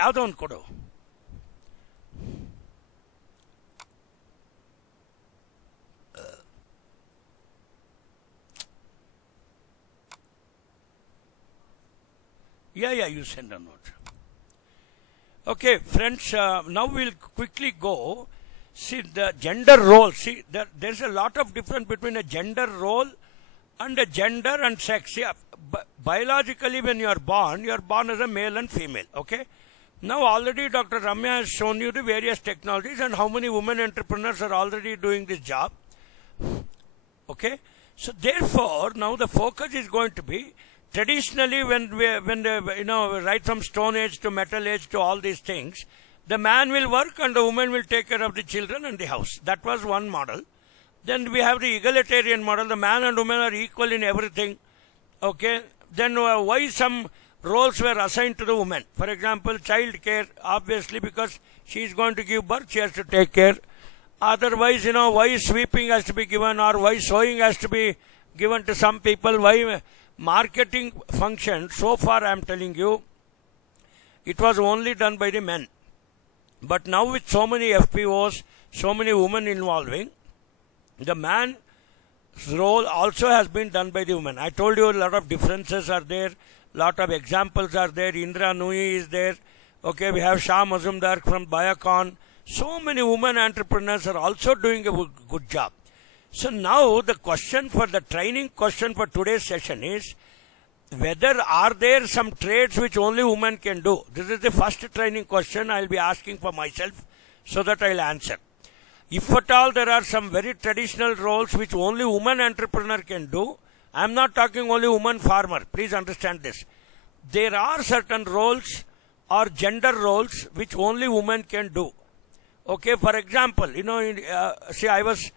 ಯಾವುದೋ ಒಂದು ಕೊಡು. Yeah, you send a note. Okay, friends, now we'll quickly go. See the gender role. See, there's a lot of difference between a gender role and a gender and sex. See, biologically, when you are born as a male and female. Okay. Now, already Dr. Ramya has shown you the various technologies and how many women entrepreneurs are already doing this job. Okay. So, therefore, now the focus is going to be traditionally when right from Stone Age to Metal Age to all these things, the man will work and the woman will take care of the children and the house. That was one model. Then we have the egalitarian model. The man and woman are equal in everything. Okay. Then why some roles were assigned to the woman? For example, child care, obviously because she is going to give birth, she has to take care. Otherwise, why sweeping has to be given, or why sewing has to be given to some people, why marketing function. So far I am telling you, it was only done by the men. But now with so many FPOs, so many women involving, the man's role also has been done by the women. I told you a lot of differences are there, lot of examples are there. Indra Nui is there. Okay, we have Shah Mazumdar from Biocon. So many women entrepreneurs are also doing a good job. So now the question for the training question for today's session is, whether are there some trades which only women can do? This is the first training question I will be asking for myself, so that I will answer. If at all there are some very traditional roles which only woman entrepreneur can do, I am not talking only woman farmer. Please understand this. There are certain roles or gender roles which only women can do. Okay, for example, see, I was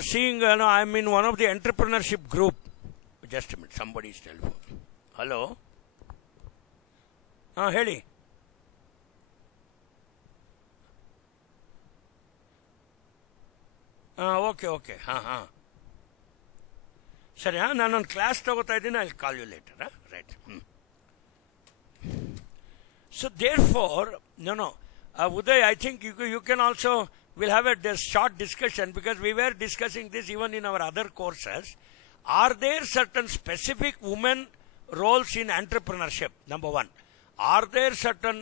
seeing, I am in one of the entrepreneurship group. Just a minute, somebody's telephone. Hello? Heli. Okay. Sorry, ನಾನು class ತಗೋತಾ ಇದ್ದೀನಿ. I'll call you later. Right. So therefore, Uday, I think you can also, we'll have a short discussion, because we were discussing this even in our other courses. Are there certain specific women roles in entrepreneurship? Number one. Are there certain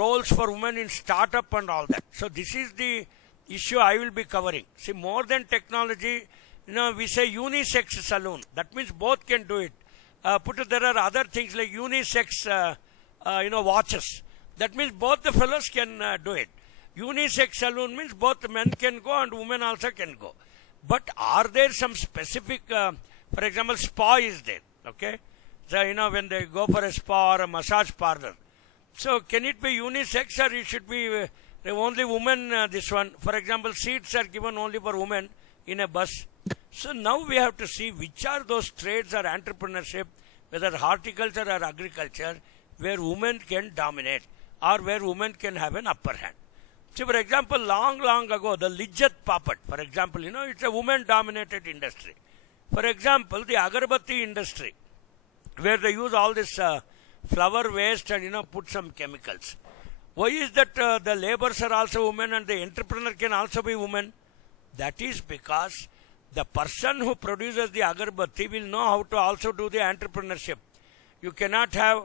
roles for women in startup and all that? So this is the issue I will be covering. See, more than technology, we say unisex saloon. That means both can do it. There are other things like unisex, watches. That means both the fellows can do it. Unisex saloon means both men can go and women also can go. But are there some specific, for example, spa is there, okay? So, when they go for a spa or a massage parlor. So, can it be unisex, or it should be only women, this one? For example, seats are given only for women in a bus. So, now we have to see which are those trades or entrepreneurship, whether horticulture or agriculture, where women can dominate or where women can have an upper hand. See, for example, long ago, the Lijjat Papat, for example, it's a woman-dominated industry. For example, the agarbatti industry, where they use all this flower waste and, put some chemicals. Why is that the laborers are also women and the entrepreneur can also be woman? That is because the person who produces the agarbatti will know how to also do the entrepreneurship. You cannot have,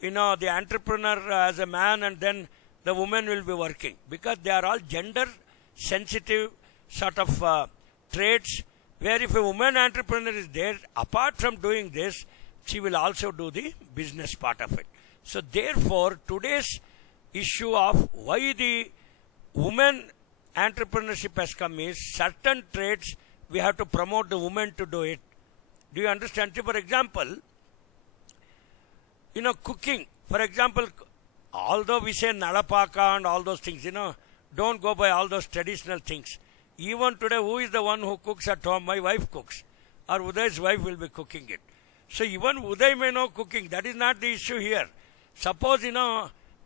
the entrepreneur as a man and then the woman will be working, because they are all gender sensitive sort of trades, where if a woman entrepreneur is there, apart from doing this, she will also do the business part of it. So therefore, today's issue of why the woman entrepreneurship has come is, certain trades we have to promote the women to do it. Do you understand? For example, cooking. For example, although we say Nalapaka and all those things, don't go by all those traditional things. Even today, who is the one who cooks at home? My wife cooks, or Uday's wife will be cooking it. So even Uday may know cooking. That is not the issue here. Suppose,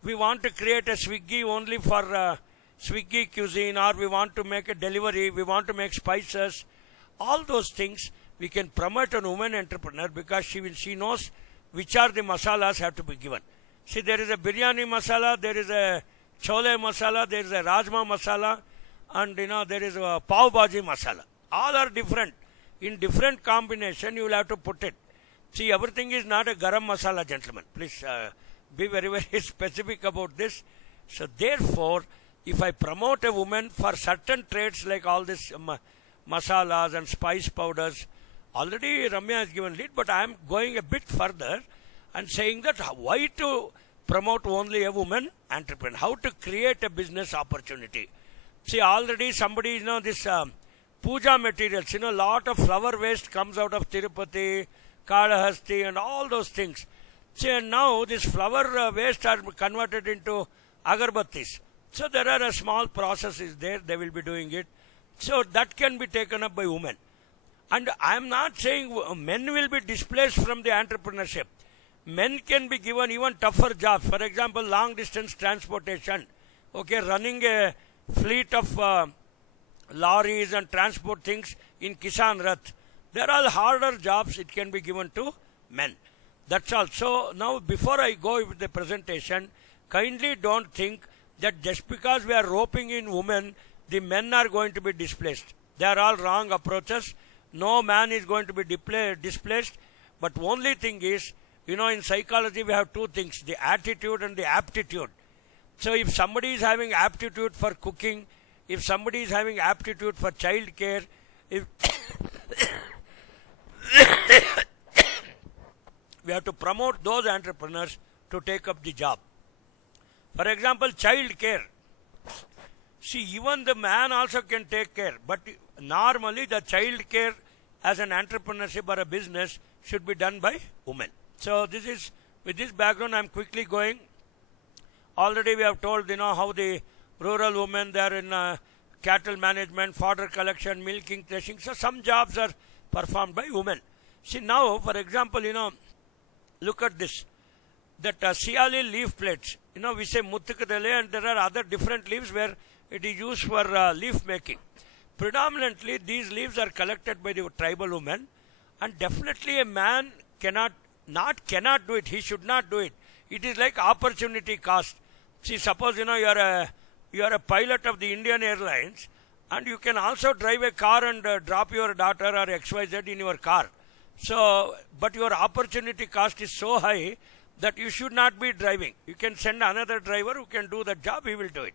we want to create a Swiggy only for Swiggy cuisine, or we want to make a delivery, we want to make spices. All those things we can promote a woman entrepreneur, because she knows which are the masalas have to be given. See, there is a biryani masala, there is a chole masala, there is a rajma masala, and there is a pav bhaji masala. All are different. In different combination, you will have to put it. See, everything is not a garam masala, gentlemen. Please be very, very specific about this. So, therefore, if I promote a woman for certain traits like all this masalas and spice powders, already Ramya has given lead, but I am going a bit further and saying that why to promote only a woman entrepreneur, how to create a business opportunity. See, already somebody, this puja materials, lot of flower waste comes out of Tirupati, Kalahasti and all those things. See, and now this flower waste are converted into agarbattis. So there are a small processes there, they will be doing it. So that can be taken up by women. And I am not saying men will be displaced from the entrepreneurship. Men can be given even tougher jobs. For example, long distance transportation. Okay, running a fleet of lorries and transport things in Kisan Rath. There are harder jobs, it can be given to men. That's all. So now before I go with the presentation, kindly don't think that just because we are roping in women, the men are going to be displaced. They are all wrong approaches. No man is going to be displaced. But only thing is, in psychology we have two things, the attitude and the aptitude. So if somebody is having aptitude for cooking, if somebody is having aptitude for child care, if we have to promote those entrepreneurs to take up the job. For example, child care. See, even the man also can take care, but normally the child care as an entrepreneurship or a business should be done by women. So this is, with this background I am quickly going. Already we have told, how the rural women, they are in cattle management, fodder collection, milking, threshing. So some jobs are performed by women. See now, for example, look at this. That Siali leaf plates, we say Muttukadale, and there are other different leaves where it is used for leaf making. Predominantly, these leaves are collected by the tribal women, and definitely a man cannot do it. He should not do it. It is like opportunity cost. See, suppose you are a pilot of the Indian Airlines, and you can also drive a car and drop your daughter or XYZ in your car. So, but your opportunity cost is so high that you should not be driving. You can send another driver who can do the job, he will do it.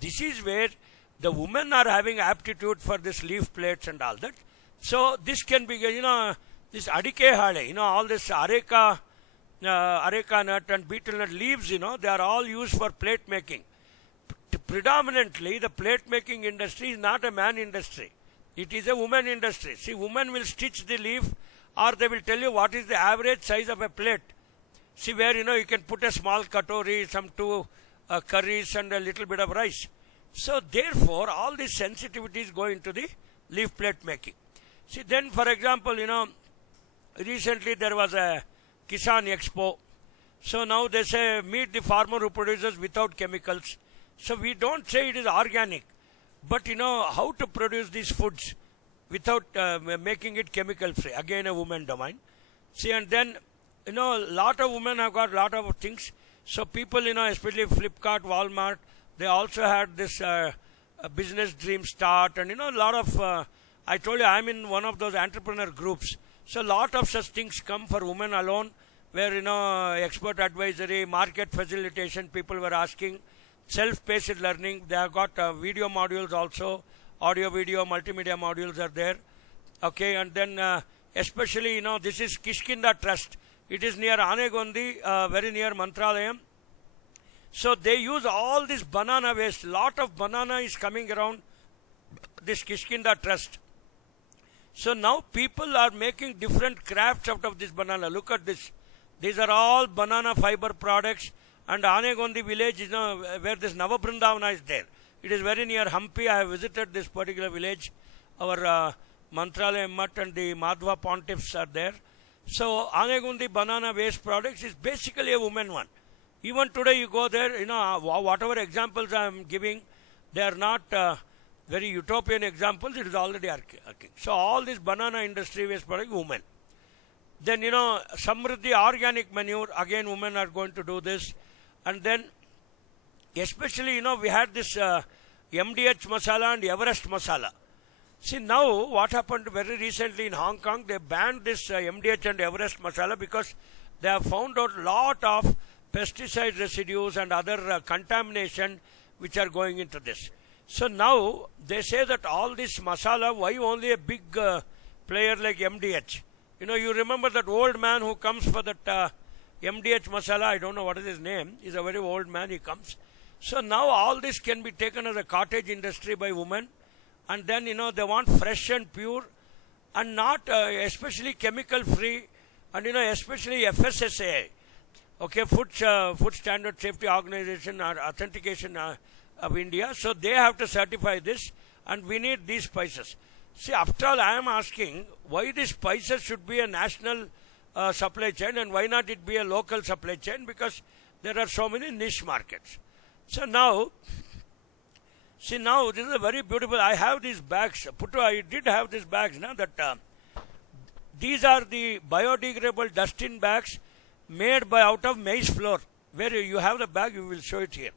This is where the women are having aptitude for this leaf plates and all that. So this can be, this adike hale, all this areca nut and betel nut leaves, they are all used for plate making. Predominantly, the plate making industry is not a man industry. It is a woman industry. See, women will stitch the leaf, or they will tell you what is the average size of a plate. See, where, you can put a small katori, some two curries and a little bit of rice. So, therefore, all these sensitivities go into the leaf plate making. See, then, for example, recently there was a Kisan Expo. So, now they say, meet the farmer who produces without chemicals. So, we don't say it is organic. But, how to produce these foods without making it chemical free. Again, a woman domain. See, and then, a lot of women have got a lot of things. So, people, especially Flipkart, Walmart, they also had this business dream start, and a lot of, I told you I am in one of those entrepreneur groups. So a lot of such things come for women alone, where expert advisory, market facilitation, people were asking, self-paced learning. They have got video modules also, audio, video, multimedia modules are there. Okay, and then especially this is Kishkinda Trust. It is near Anegondi, very near Mantralayam. So they use all this banana waste. Lot of banana is coming around this Kishkinda Trust. So now people are making different crafts out of this banana. Look at this. These are all banana fiber products. And Anegondi village is where this Navabrindavana is there. It is very near Hampi. I have visited this particular village. Our Mantralayam Mutt and the Madhva pontiffs are there. So Anegondi banana waste products is basically a woman one. Even today you go there, whatever examples I am giving, they are not very utopian examples, it is already archaic. So all this banana industry waste product, women. Then, Samriddhi organic manure, again women are going to do this. And then, especially, we had this MDH masala and Everest masala. See, now what happened very recently in Hong Kong, they banned this MDH and Everest masala because they have found out lot of pesticide residues and other contamination which are going into this. So now they say that all this masala, why only a big player like MDH? You remember that old man who comes for that MDH masala, I don't know what is his name, he's a very old man, he comes. So now all this can be taken as a cottage industry by women, and then they want fresh and pure and not especially chemical free, and especially FSSAI, okay, Food Standard Safety Organization or Authentication of India. So they have to certify this, and we need these spices. See, after all, I am asking why these spices should be a national supply chain and why not it be a local supply chain, because there are so many niche markets. So now, see, now this is a very beautiful. I have these bags. I did have these bags now that these are the biodegradable dust-in bags made out of maize flour. Where you have the bag, you will show it here.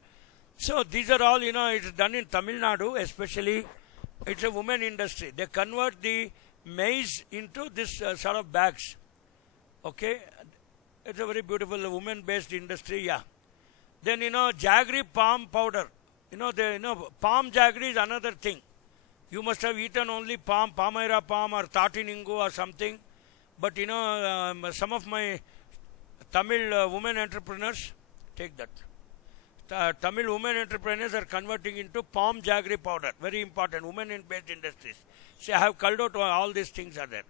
So these are all, it's done in Tamil Nadu, especially. It's a women industry. They convert the maize into this sort of bags. Okay, it's a very beautiful women-based industry. Yeah. Then jaggery palm powder. Palm jaggery is another thing. You must have eaten only Palmyra palm or Tatiningu or something. But some of my Tamil women entrepreneurs, take that. Tamil women entrepreneurs are converting into palm jaggery powder. Very important, women-based industries. See, I have called out all these things are there.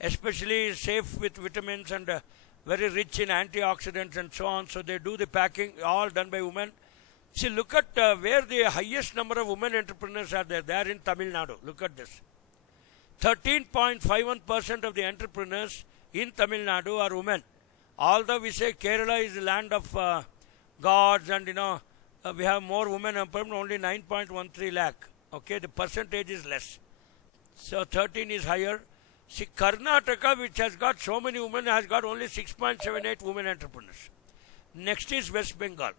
Especially safe with vitamins and very rich in antioxidants and so on. So they do the packing, all done by women. See, look at where the highest number of women entrepreneurs are there. They are in Tamil Nadu. Look at this. 13.51% of the entrepreneurs in Tamil Nadu are women. Although we say Kerala is the land of gods and we have more women employment, only 9.13 lakh. Okay, the percentage is less. So 13 is higher. See, Karnataka, which has got so many women, has got only 6.78 women entrepreneurs. Next is West Bengal.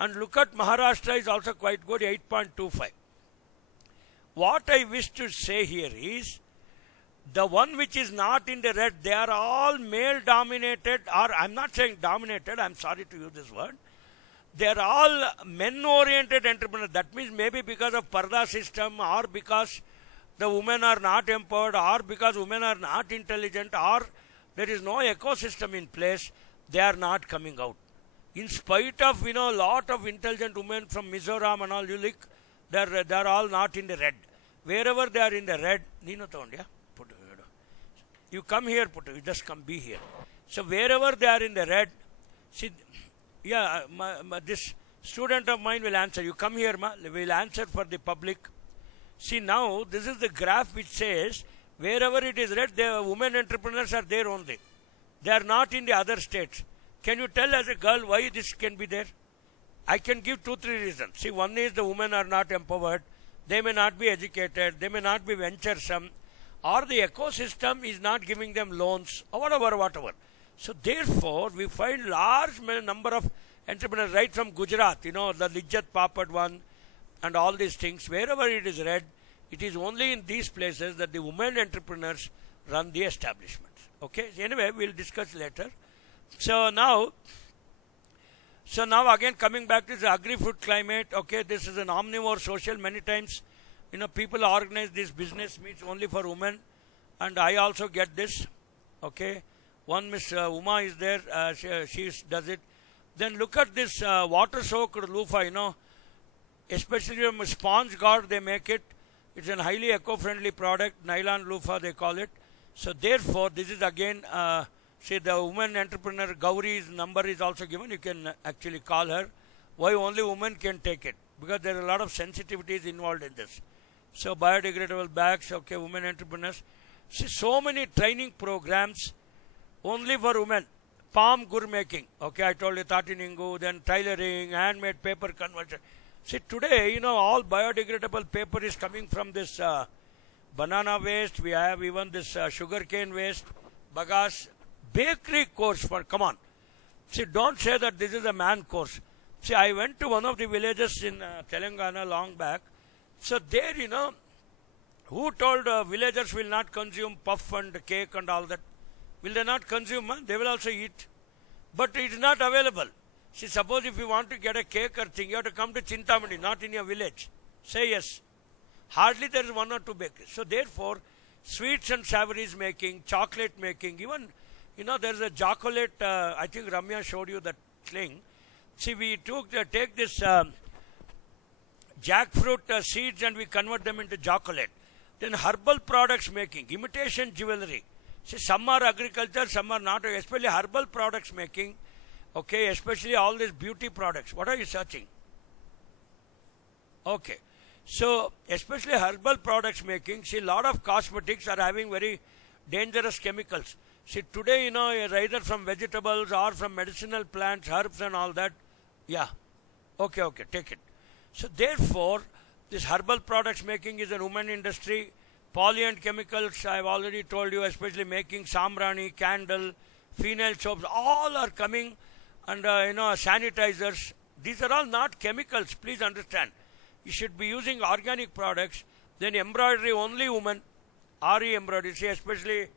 And look at Maharashtra is also quite good, 8.25. What I wish to say here is, the one which is not in the red, they are all male dominated, or I'm not saying dominated, I'm sorry to use this word. They are all men oriented entrepreneurs. That means maybe because of Parda system, or because the women are not empowered, or because women are not intelligent, or there is no ecosystem in place, they are not coming out. In spite of lot of intelligent women from Mizoram and all, they are all not in the red. Wherever they are in the red, you come here, you just come be here. So wherever they are in the red, see, yeah, this student of mine will answer. You come here, will answer for the public. See, now this is the graph which says wherever it is red, the women entrepreneurs are there only. They are not in the other states. Can you tell as a girl why this can be there? I can give 2-3 reasons. See, one is the women are not empowered. They may not be educated. They may not be venturesome. Or the ecosystem is not giving them loans or whatever. So therefore, we find large number of entrepreneurs right from Gujarat, the Lijjat Papad one and all these things. Wherever it is red, it is only in these places that the women entrepreneurs run the establishments. Okay, so anyway, we'll discuss later. So now again coming back to the agri-food climate, okay, this is an omnivore social. Many times, people organize this business meets only for women, and I also get this, okay. One Miss Uma is there, she does it. Then look at this water-soaked loofah, especially from sponge gourd they make it. It's a highly eco-friendly product, nylon loofah they call it. So therefore, this is again, see the woman entrepreneur Gauri's number is also given. You can actually call her. Why only women can take it? Because there are a lot of sensitivities involved in this. So biodegradable bags, okay, women entrepreneurs. See, so many training programs only for women. Palm gur making, okay, I told you Tatiningu, then tailoring, handmade paper conversion. See, today, all biodegradable paper is coming from this banana waste. We have even this sugarcane waste, bagasse, bakery course for, come on. See, don't say that this is a man course. See, I went to one of the villages in Telangana long back. So there, who told villagers will not consume puff and cake and all that? Will they not consume? Huh? They will also eat. But it is not available. See, suppose if you want to get a cake or thing, you have to come to Chintamani, not in your village. Say yes. Hardly there is one or two bakeries. So therefore, sweets and savories making, chocolate making, even, there is a chocolate, I think Ramya showed you that thing. See, we take this jackfruit seeds and we convert them into chocolate. Then herbal products making, imitation jewelry. See, some are agriculture, some are not, especially herbal products making. Okay, especially all these beauty products. What are you searching? Okay. So, especially herbal products making, see, a lot of cosmetics are having very dangerous chemicals. See, today, either from vegetables or from medicinal plants, herbs and all that. Yeah. Okay, take it. So, therefore, this herbal products making is a woman industry. Polyant chemicals, I have already told you, especially making samrani, candle, phenyl soaps, all are coming. And, sanitizers. These are all not chemicals, please understand. You should be using organic products. Then embroidery, only women. RE embroidery, see, especially,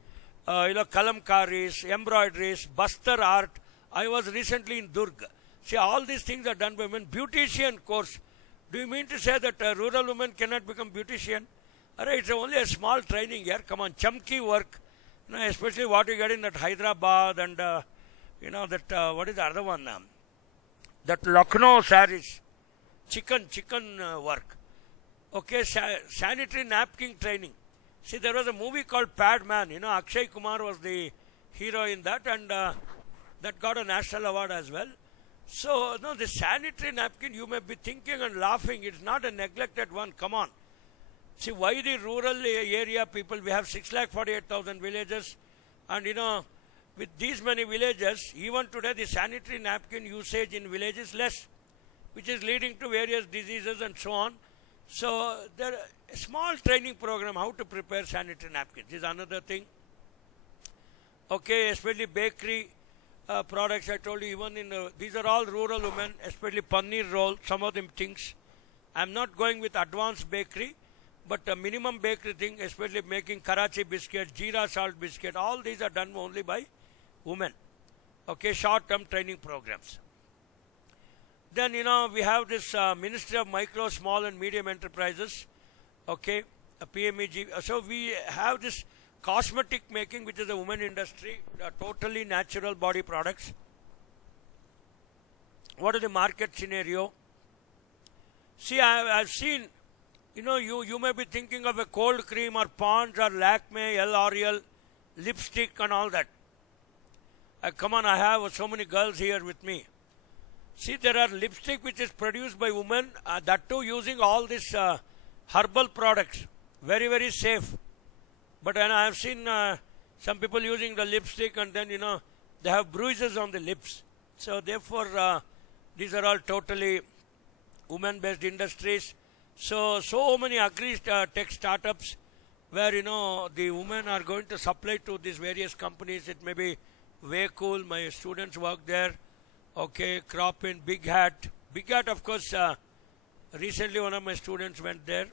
kalamkaris, embroideries, bastar art. I was recently in Durg. See, all these things are done by women. Beautician course. Do you mean to say that rural women cannot become beautician? Alright, it's only a small training here. Come on, chumki work. Especially what you get in that Hyderabad and, what is the other one? That Lucknow saris. Chicken work. Okay, sanitary napkin training. See, there was a movie called Padman. Akshay Kumar was the hero in that, and that got a national award as well. So, the sanitary napkin, you may be thinking and laughing. It's not a neglected one. Come on. See, why the rural area people, we have 648,000 villages, and with these many villages, even today the sanitary napkin usage in villages is less, which is leading to various diseases and so on. So, there a small training program how to prepare sanitary napkins is another thing. Okay, especially bakery products, I told you, even in these are all rural women, especially paneer roll, some of them things. I am not going with advanced bakery, but a minimum bakery thing, especially making Karachi biscuit, jeera salt biscuit, all these are done only by women. Okay, short-term training programs. Then, we have this Ministry of Micro, Small and Medium Enterprises, okay, a PMEG. So, we have this cosmetic making, which is a women industry, totally natural body products. What is the market scenario? See, I've seen, you may be thinking of a cold cream or Pond's or Lakme, L'Oreal, lipstick and all that. Come on, I have so many girls here with me. See, there are lipstick which is produced by women, that too using all these herbal products. Very, very safe. But I have seen some people using the lipstick and then, they have bruises on the lips. So, therefore, these are all totally women-based industries. So many agri-tech startups where, the women are going to supply to these various companies. It may be Waycool, my students work there. Okay, Cropin, Big Hat. Big Hat, of course, recently one of my students went there.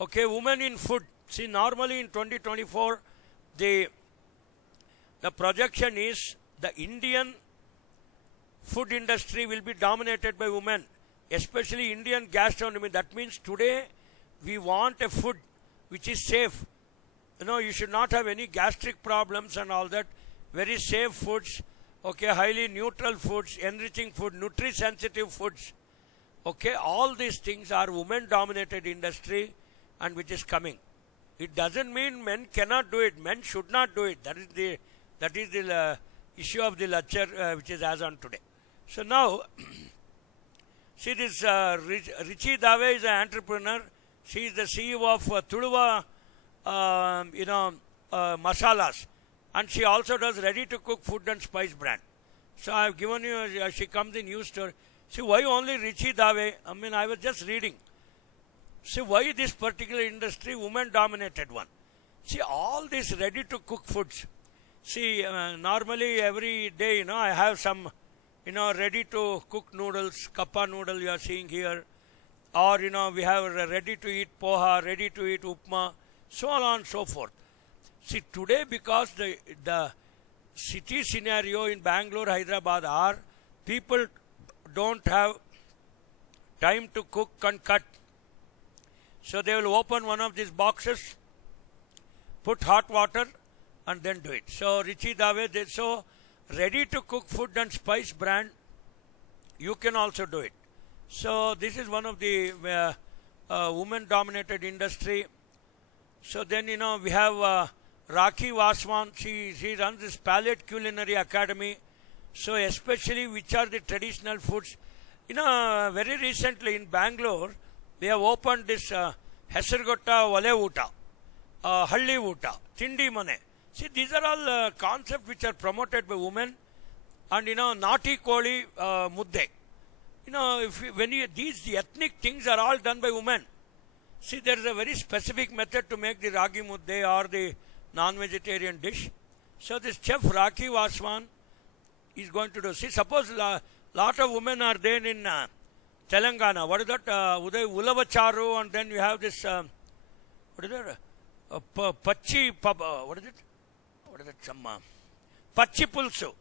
Okay, women in food. See, normally in 2024, the projection is the Indian food industry will be dominated by women, especially Indian gastronomy. That means today we want a food which is safe. You should not have any gastric problems and all that. Very safe foods. Okay, highly neutral foods, enriching food, nutri-sensitive foods. Okay, all these things are women-dominated industry and which is coming. It doesn't mean men cannot do it. Men should not do it. That is the issue of the lecture which is as on today. So now, see this Richi Dave is an entrepreneur. She is the CEO of Tuluva, masalas. And she also does ready-to-cook food and spice brand. So I have given you, she comes in news store. See, why only Richi Dave? I was just reading. See, why this particular industry, women-dominated one? See, all these ready-to-cook foods. See, normally every day, I have some ready to cook noodles, kappa noodle you are seeing here, or we have ready to eat poha, ready to eat upma, so on and so forth. See, today, because the city scenario in Bangalore, Hyderabad are, people don't have time to cook and cut. So they will open one of these boxes, put hot water, and then do it. So Richi Dave, so ready to cook food and spice brand, you can also do it. So this is one of the women dominated industry. So then we have Rakhi Vaswan, she runs this Palette Culinary Academy. So especially which are the traditional foods. Very recently in Bangalore, they have opened this Hesargotta Vale Uta, Halli Uta, Tindi Mane. See, these are all concepts which are promoted by women. And Nati Koli Mudde. These ethnic things are all done by women. See, there is a very specific method to make the ragi mudde or the non-vegetarian dish. So this chef Rakhi Vaswan is going to do. See, suppose lot of women are there in Telangana. What is that? Ulavacharu, and then you have this, what is that? Pachi, what is it? What is it? Pachi Pulsu.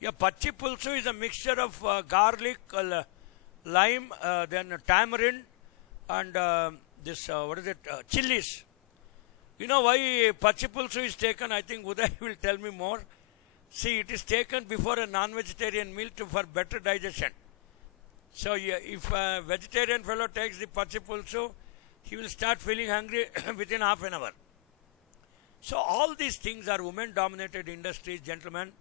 Yeah, Pachi Pulsu is a mixture of garlic, lime, then tamarind, and this, what is it? Chilies. You know why Pachi Pulsu is taken? I think Uday will tell me more. See, it is taken before a non-vegetarian meal for better digestion. So, if a vegetarian fellow takes the Pachi Pulsu, he will start feeling hungry within half an hour. So, all these things are women-dominated industries, gentlemen.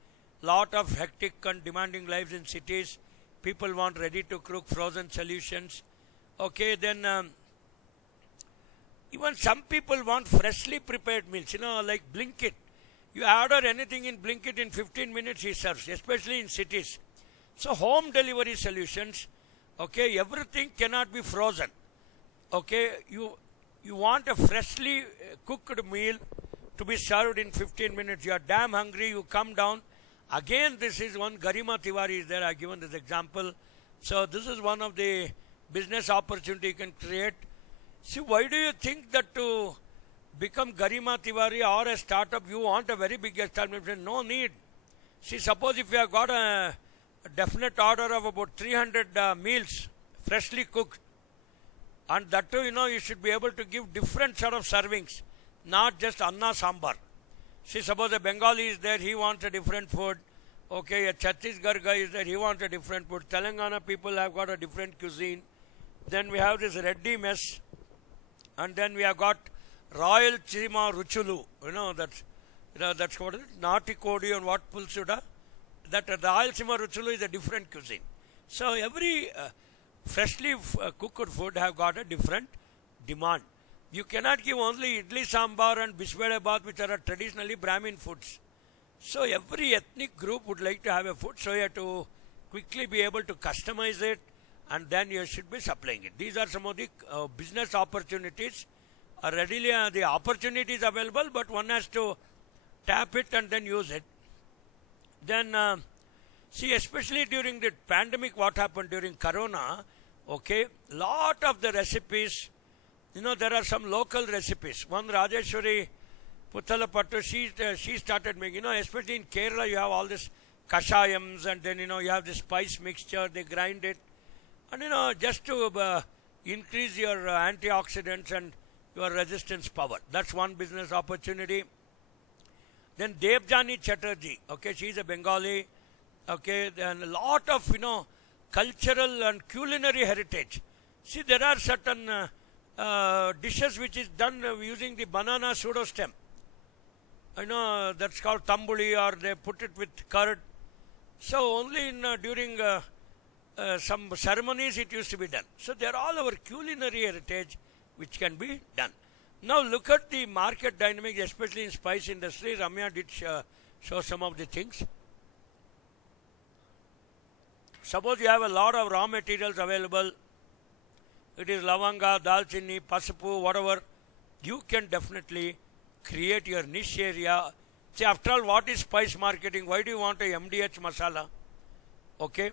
Lot of hectic and demanding lives in cities. People want ready-to-cook frozen solutions. Okay, then even some people want freshly prepared meals, like Blinkit. You order anything in Blinkit, in 15 minutes he serves, especially in cities. So home delivery solutions, okay, everything cannot be frozen. Okay, you want a freshly cooked meal to be served in 15 minutes. You are damn hungry, you come down. Again, this is one, Garima Tiwari is there, I have given this example. So this is one of the business opportunity you can create. See, why do you think that to become Garima Tiwari or a startup, you want a very big establishment? No need. See, suppose if you have got a definite order of about 300 meals, freshly cooked, and that too, you should be able to give different sort of servings, not just Anna Sambar. See, suppose a Bengali is there, he wants a different food. Okay, a Chhattisgarh guy is there, he wants a different food. Telangana people have got a different cuisine. Then we have this Reddy mess. And then we have got Royal Chima Ruchulu. That's what is it? Nati Kodi and what Pulsuda. That Royal Chima Ruchulu is a different cuisine. So every freshly cooked food have got a different demand. You cannot give only idli sambar and bisbede bath, which are traditionally Brahmin foods. So every ethnic group would like to have a food, so you have to quickly be able to customize it, and then you should be supplying it. These are some of the business opportunities. Readily the opportunity is available, but one has to tap it and then use it. Then see, especially during the pandemic, what happened during Corona, okay, lot of the recipes, there are some local recipes. One Rajeshwari Puthalapattu, she started making, especially in Kerala, you have all this kashayams, and then, you have this spice mixture, they grind it. And, just to increase your antioxidants and your resistance power. That's one business opportunity. Then Devjani Chatterjee, okay, she is a Bengali, okay, then a lot of, cultural and culinary heritage. See, there are certain dishes which is done using the banana pseudo stem. That's called tambuli, or they put it with curd. So only during some ceremonies it used to be done. So they are all our culinary heritage which can be done. Now look at the market dynamics, especially in spice industry. Ramya did show some of the things. Suppose you have a lot of raw materials available. It is lavanga, dalchini, pasupu, whatever. You can definitely create your niche area. See, after all, what is spice marketing? Why do you want a MDH masala? Okay.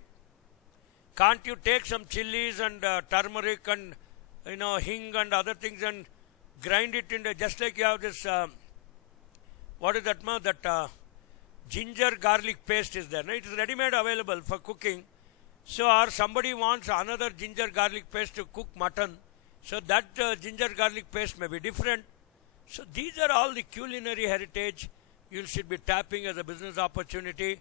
Can't you take some chilies and turmeric and hing and other things and grind it into, just like you have this what is that ma? That ginger garlic paste is there. No? It is ready made available for cooking. So or somebody wants another ginger garlic paste to cook mutton. So that ginger garlic paste may be different. So these are all the culinary heritage you should be tapping as a business opportunity.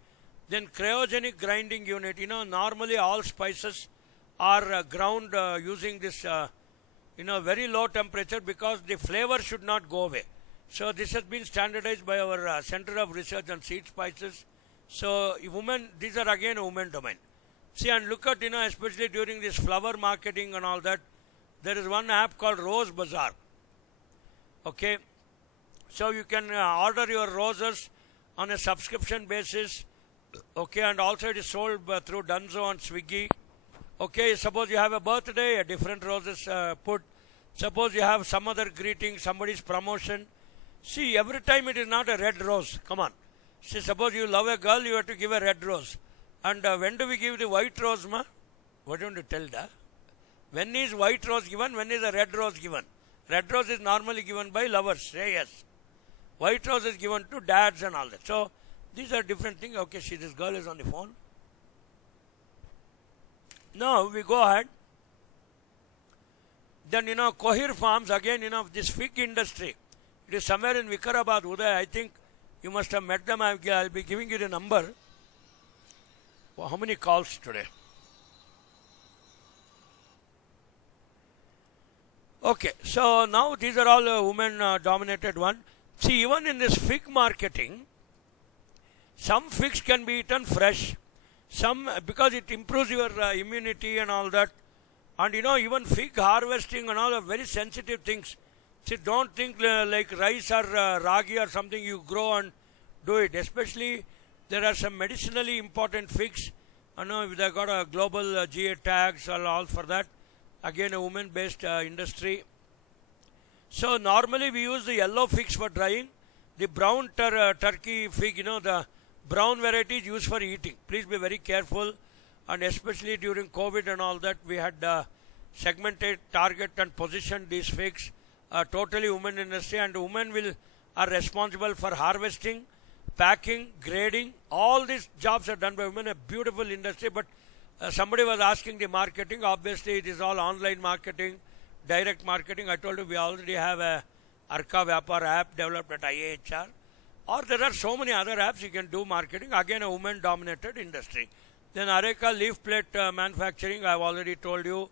Then cryogenic grinding unit. Normally all spices are ground using this very low temperature because the flavor should not go away. So this has been standardized by our Center of Research on Seed Spices. So women, these are again a women domain. See, and look at, especially during this flower marketing and all that, there is one app called Rose Bazaar. Okay. So you can order your roses on a subscription basis. Okay, and also it is sold through Dunzo and Swiggy. Okay, suppose you have a birthday, a different roses put. Suppose you have some other greeting, somebody's promotion. See, every time it is not a red rose. Come on. See, suppose you love a girl, you have to give a red rose. And when do we give the white rose, ma? Why don't you tell that? When is white rose given? When is a red rose given? Red rose is normally given by lovers. Say yes. White rose is given to dads and all that. So, these are different things. Okay, see, this girl is on the phone. Now, we go ahead. Then, Cohir Farms, again, this fig industry. It is somewhere in Vikarabad, Uday. I think you must have met them. I'll be giving you the number. Well, how many calls today? Okay, so now these are all women-dominated one. See, even in this fig marketing, some figs can be eaten fresh. Some, because it improves your immunity and all that. And even fig harvesting and all are very sensitive things. See, don't think like rice or ragi or something you grow and do it. Especially, there are some medicinally important figs. They got a global GA tags or all for that. Again, a women-based industry. So, normally we use the yellow figs for drying. The brown turkey fig, the brown variety is used for eating. Please be very careful. And especially during COVID and all that, we had segmented, target and positioned these figs. Totally women industry, and women are responsible for harvesting, packing, grading. All these jobs are done by women. A beautiful industry, but somebody was asking the marketing. Obviously, it is all online marketing, direct marketing. I told you we already have a Arka Vyapar app developed at IAHR. Or there are so many other apps you can do marketing. Again, a women-dominated industry. Then Areca leaf plate manufacturing, I have already told you.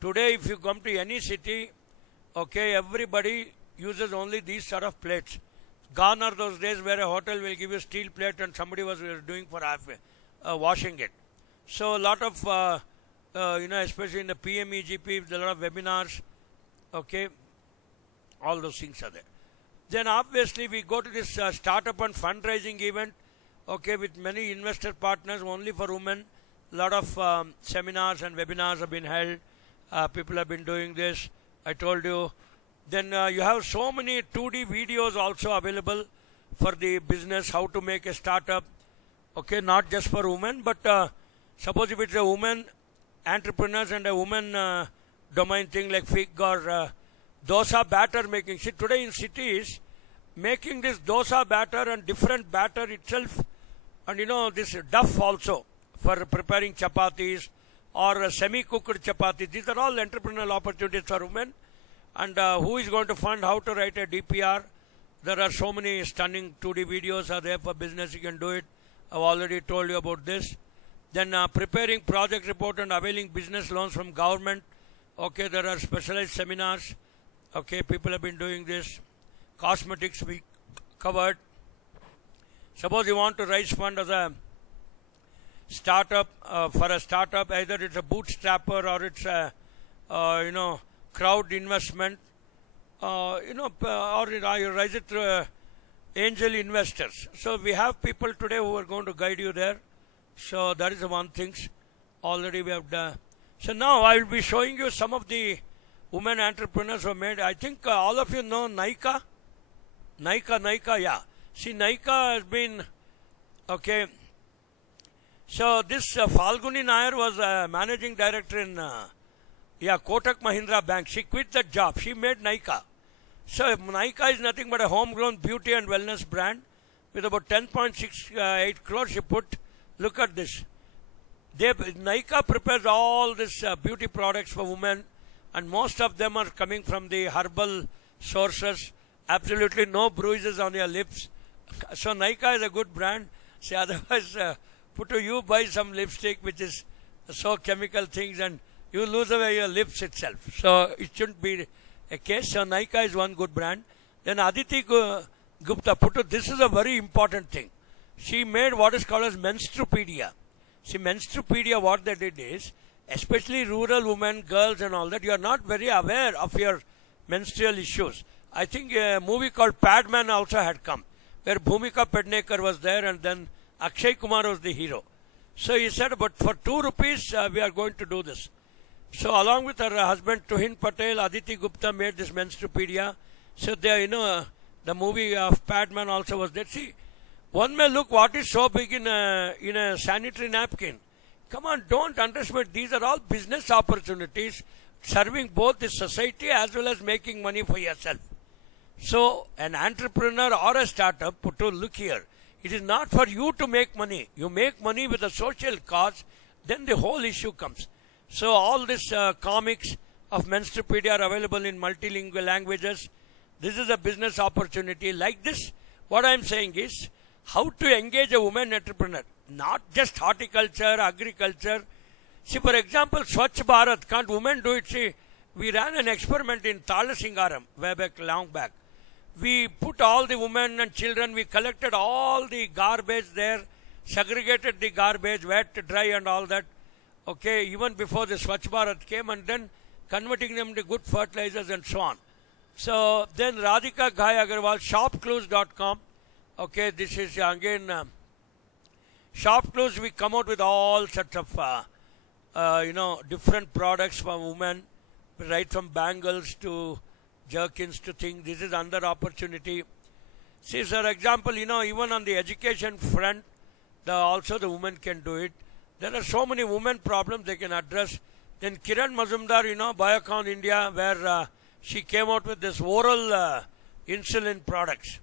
Today, if you come to any city, okay, everybody uses only these sort of plates. Gone are those days where a hotel will give you steel plate and somebody was doing for halfway, washing it. So a lot of, especially in the PMEGP, there are a lot of webinars, okay, all those things are there. Then obviously we go to this startup and fundraising event, okay, with many investor partners only for women. A lot of seminars and webinars have been held. People have been doing this. I told you. Then you have so many 2D videos also available for the business, how to make a startup. Okay, not just for women, but suppose if it's a woman entrepreneurs and a woman domain thing like fig or dosa batter making. See, today in cities, making this dosa batter and different batter itself, and this duff also for preparing chapatis or semi-cooked chapatis. These are all entrepreneurial opportunities for women. And who is going to fund how to write a DPR? There are so many stunning 2D videos are there for business. You can do it. I've already told you about this. Then preparing project report and availing business loans from government. Okay, there are specialized seminars. Okay, people have been doing this. Cosmetics we covered. Suppose you want to raise fund as a startup, for a startup, either it's a bootstrapper or it's a, crowd investment, or you raise it through angel investors. So we have people today who are going to guide you there. So that is the one thing already we have done. So now I will be showing you some of the women entrepreneurs who made. I think all of you know Nykaa. Nykaa, yeah. See, Nykaa has been, okay, So this Falguni Nair was managing director in Kotak Mahindra Bank. She quit that job. She made Nykaa. So Nykaa is nothing but a homegrown beauty and wellness brand with about 10.68 crores she put. Look at this. Nykaa prepares all these beauty products for women, and most of them are coming from the herbal sources. Absolutely no bruises on your lips. So Nykaa is a good brand. See, otherwise, you buy some lipstick which is so chemical things and you lose away your lips itself. So it shouldn't be a case. So Nykaa is one good brand. Then Aditi Gupta, this is a very important thing. She made what is called as Menstrupedia. See, Menstrupedia, what they did is, especially rural women, girls and all that, you are not very aware of your menstrual issues. I think a movie called Padman also had come, where Bhumika Pednekar was there and then Akshay Kumar was the hero. So he said, but for 2 rupees, we are going to do this. So along with her husband, Tuhin Patel, Aditi Gupta made this Menstrupedia. So there, the movie of Padman also was there. See, one may look what is so big in a sanitary napkin. Come on, don't underestimate. These are all business opportunities serving both the society as well as making money for yourself. So an entrepreneur or a startup, look here. It is not for you to make money. You make money with a social cause, then the whole issue comes. So all these comics of Menstrupedia are available in multilingual languages. This is a business opportunity. Like this, what I am saying is, how to engage a woman entrepreneur. Not just horticulture, agriculture. See, for example, Swachh Bharat, can't women do it? See, we ran an experiment in Thalasingaram, long back. We put all the women and children, we collected all the garbage there, segregated the garbage, wet, dry and all that. Okay, even before the Swachh Bharat came, and then converting them to good fertilizers and so on. So then Radhika Ghai Agarwal, shopclues.com. Okay, this is again ShopClues. We come out with all sorts of different products for women, right from bangles to jerkins to things. This is another opportunity. See, for example, even on the education front, also the women can do it. There are so many women problems they can address. Then Kiran Mazumdar, Biocon India, where she came out with this oral insulin products.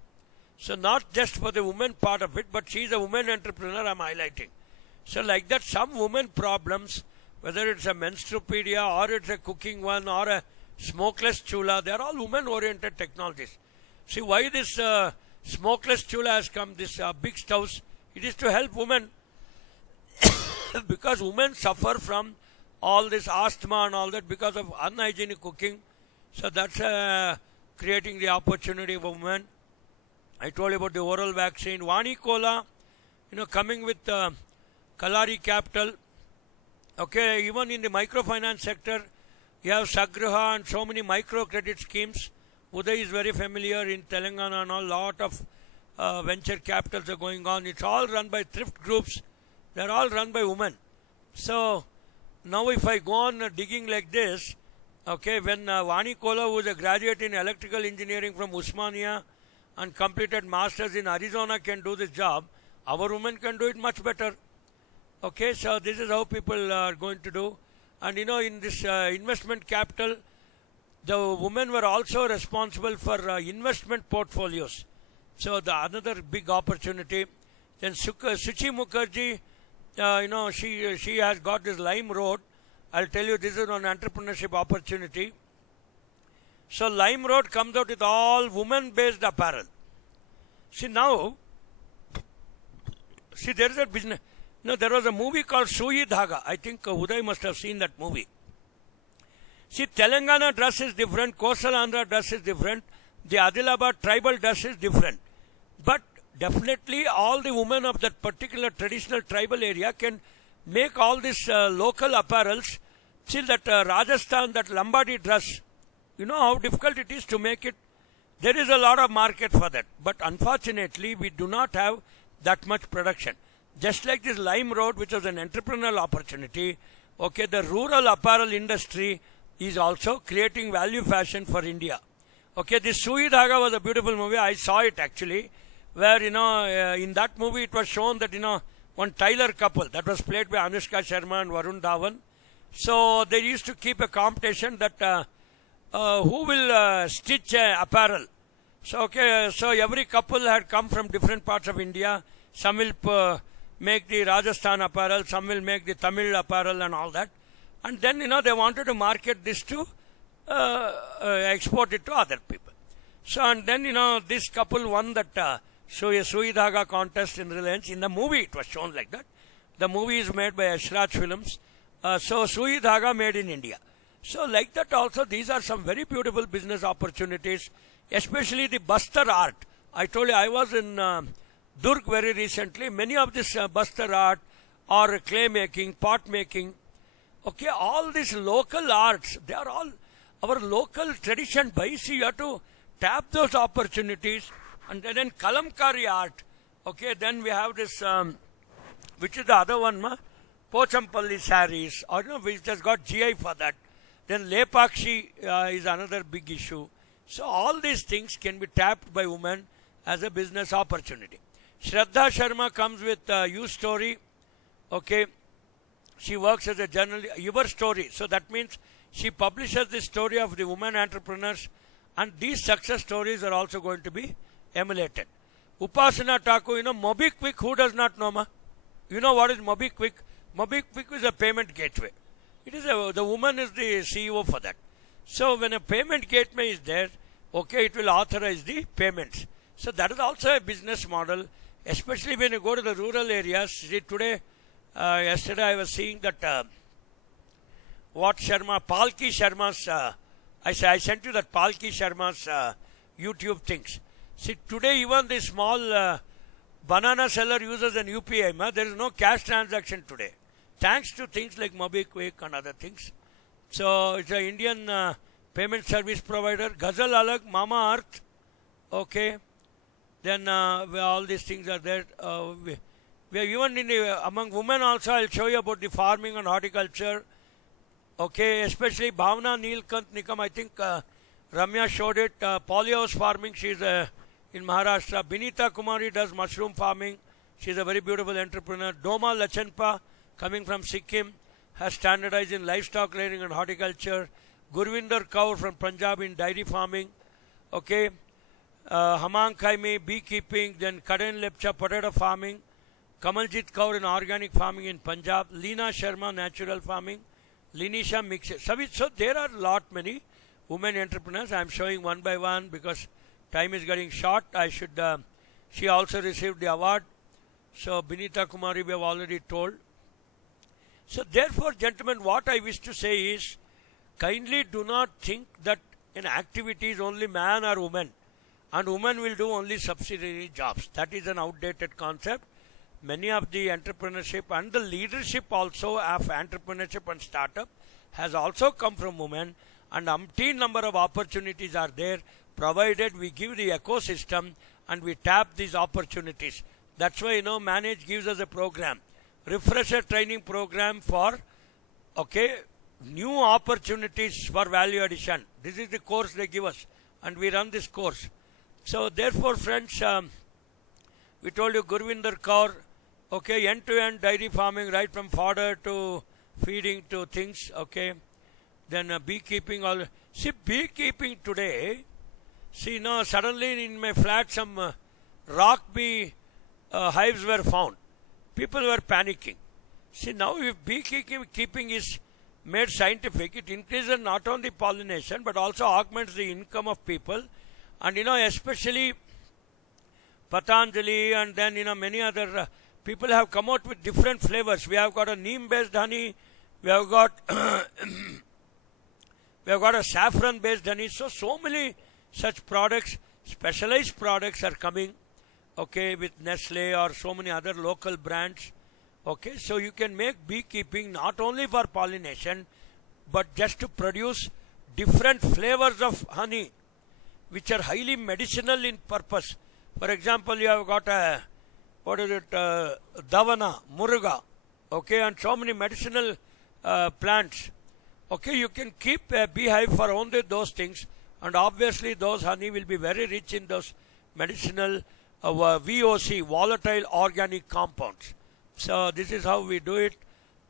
So not just for the women part of it, but she is a woman entrepreneur I'm highlighting. So like that, some women problems, whether it's a Menstrupedia or it's a cooking one or a smokeless chula, they are all women-oriented technologies. See why this smokeless chula has come, this big stoves, it is to help women because women suffer from all this asthma and all that because of unhygienic cooking. So that's creating the opportunity for women. I told you about the oral vaccine. Vani Cola, coming with Kalari Capital. Okay, even in the microfinance sector, you have Sagraha and so many microcredit schemes. Uday is very familiar in Telangana and a lot of venture capitals are going on. It's all run by thrift groups. They're all run by women. So now if I go on digging like this, okay, when Vani Kola, who is a graduate in electrical engineering from Usmania and completed masters in Arizona, can do this job, our women can do it much better. Okay, so this is how people are going to do. And in this investment capital, the women were also responsible for investment portfolios. So another big opportunity. Then Suchi Mukherjee, she has got this Lime Road. I'll tell you, this is an entrepreneurship opportunity. So Lime Road comes out with all women-based apparel. See now, there is a business. There was a movie called Sui Dhaga. I think Uday must have seen that movie. See, Telangana dress is different, Coastal Andhra dress is different, the Adilabad tribal dress is different. But definitely all the women of that particular traditional tribal area can make all these local apparels. See that Rajasthan, that Lambadi dress, you know how difficult it is to make it. There is a lot of market for that. But unfortunately, we do not have that much production. Just like this Lime Road, which was an entrepreneurial opportunity, okay, the rural apparel industry is also creating value fashion for India. Okay, this Sui Dhaga was a beautiful movie. I saw it actually, where, in that movie it was shown that, one Tyler couple that was played by Anushka Sharma and Varun Dhawan. So they used to keep a competition that who will stitch apparel. So so every couple had come from different parts of India. Some will make the Rajasthan apparel, some will make the Tamil apparel and all that. And then, they wanted to market this to export it to other people. So, and then, this couple won that Sui Dhaga contest in Reliance. In the movie, it was shown like that. The movie is made by Ashraj Films. So, Sui Dhaga made in India. So, like that also, these are some very beautiful business opportunities, especially the Bastar art. I told you, I was in Durg very recently. Many of this Bastar art or clay making, pot making, okay, all these local arts, they are all our local tradition. By see, you have to tap those opportunities. And then Kalamkari art, okay, then we have this, which is the other one, Pochampalli sarees, or which has got GI for that. Then Lepakshi is another big issue. So all these things can be tapped by women as a business opportunity. Shraddha Sharma comes with You Story, okay. She works as a journalist, Your Story. So that means she publishes the story of the women entrepreneurs, and these success stories are also going to be emulated. Upasana Thakur, MobiKwik, who does not know, ma? You know what is MobiKwik? MobiKwik is a payment gateway. It is the woman is the CEO for that. So when a payment gateway is there, okay, it will authorize the payments. So that is also a business model, especially when you go to the rural areas. See, today, yesterday I was seeing that what Sharma, Palki Sharma's, I sent you that Palki Sharma's YouTube things. See, today even the small banana seller uses an UPI. There is no cash transaction today, thanks to things like MobiKwik and other things. So it's an Indian payment service provider. Ghazal Alag, Mama Earth, okay. Then all these things are there. We are even among women also. I'll show you about the farming and horticulture. Okay, especially Bhavna Neelkant Nikam. I think Ramya showed it. Polyhouse farming. She's in Maharashtra. Binita Kumari does mushroom farming. She's a very beautiful entrepreneur. Doma Lachanpa, coming from Sikkim, has standardized in livestock rearing and horticulture. Gurvinder Kaur from Punjab in dairy farming. Okay. Hamang Kaimi, beekeeping. Then Kaden Lepcha, potato farming. Kamaljit Kaur in organic farming in Punjab. Leena Sharma, natural farming. Linisha Mixer. So there are many women entrepreneurs. I am showing one by one because time is getting short. I should. She also received the award. So Binita Kumari we have already told. So therefore, gentlemen, what I wish to say is, kindly do not think that in activities only man or woman, and women will do only subsidiary jobs. That is an outdated concept. Many of the entrepreneurship and the leadership also of entrepreneurship and startup has also come from women, and umpteen number of opportunities are there, provided we give the ecosystem and we tap these opportunities. That's why, Manage gives us a program, refresher training program for, okay, new opportunities for value addition. This is the course they give us, and we run this course. So therefore, friends, we told you Gurvinder Kaur, okay, end-to-end dairy farming, right from fodder to feeding to things, okay. Then beekeeping. See, beekeeping today, suddenly in my flat some rock bee hives were found. People were panicking. See, now if beekeeping is made scientific, it increases not only pollination but also augments the income of people. And especially Patanjali and then many other people have come out with different flavors. We have got a neem based honey, we have got a saffron based honey. So many such products, specialized products are coming, okay, with Nestle or so many other local brands. Okay, so you can make beekeeping not only for pollination but just to produce different flavors of honey which are highly medicinal in purpose. For example, you have got Davana, Muruga, okay, and so many medicinal plants. Okay, you can keep a beehive for only those things, and obviously those honey will be very rich in those medicinal VOC, volatile organic compounds. So this is how we do it.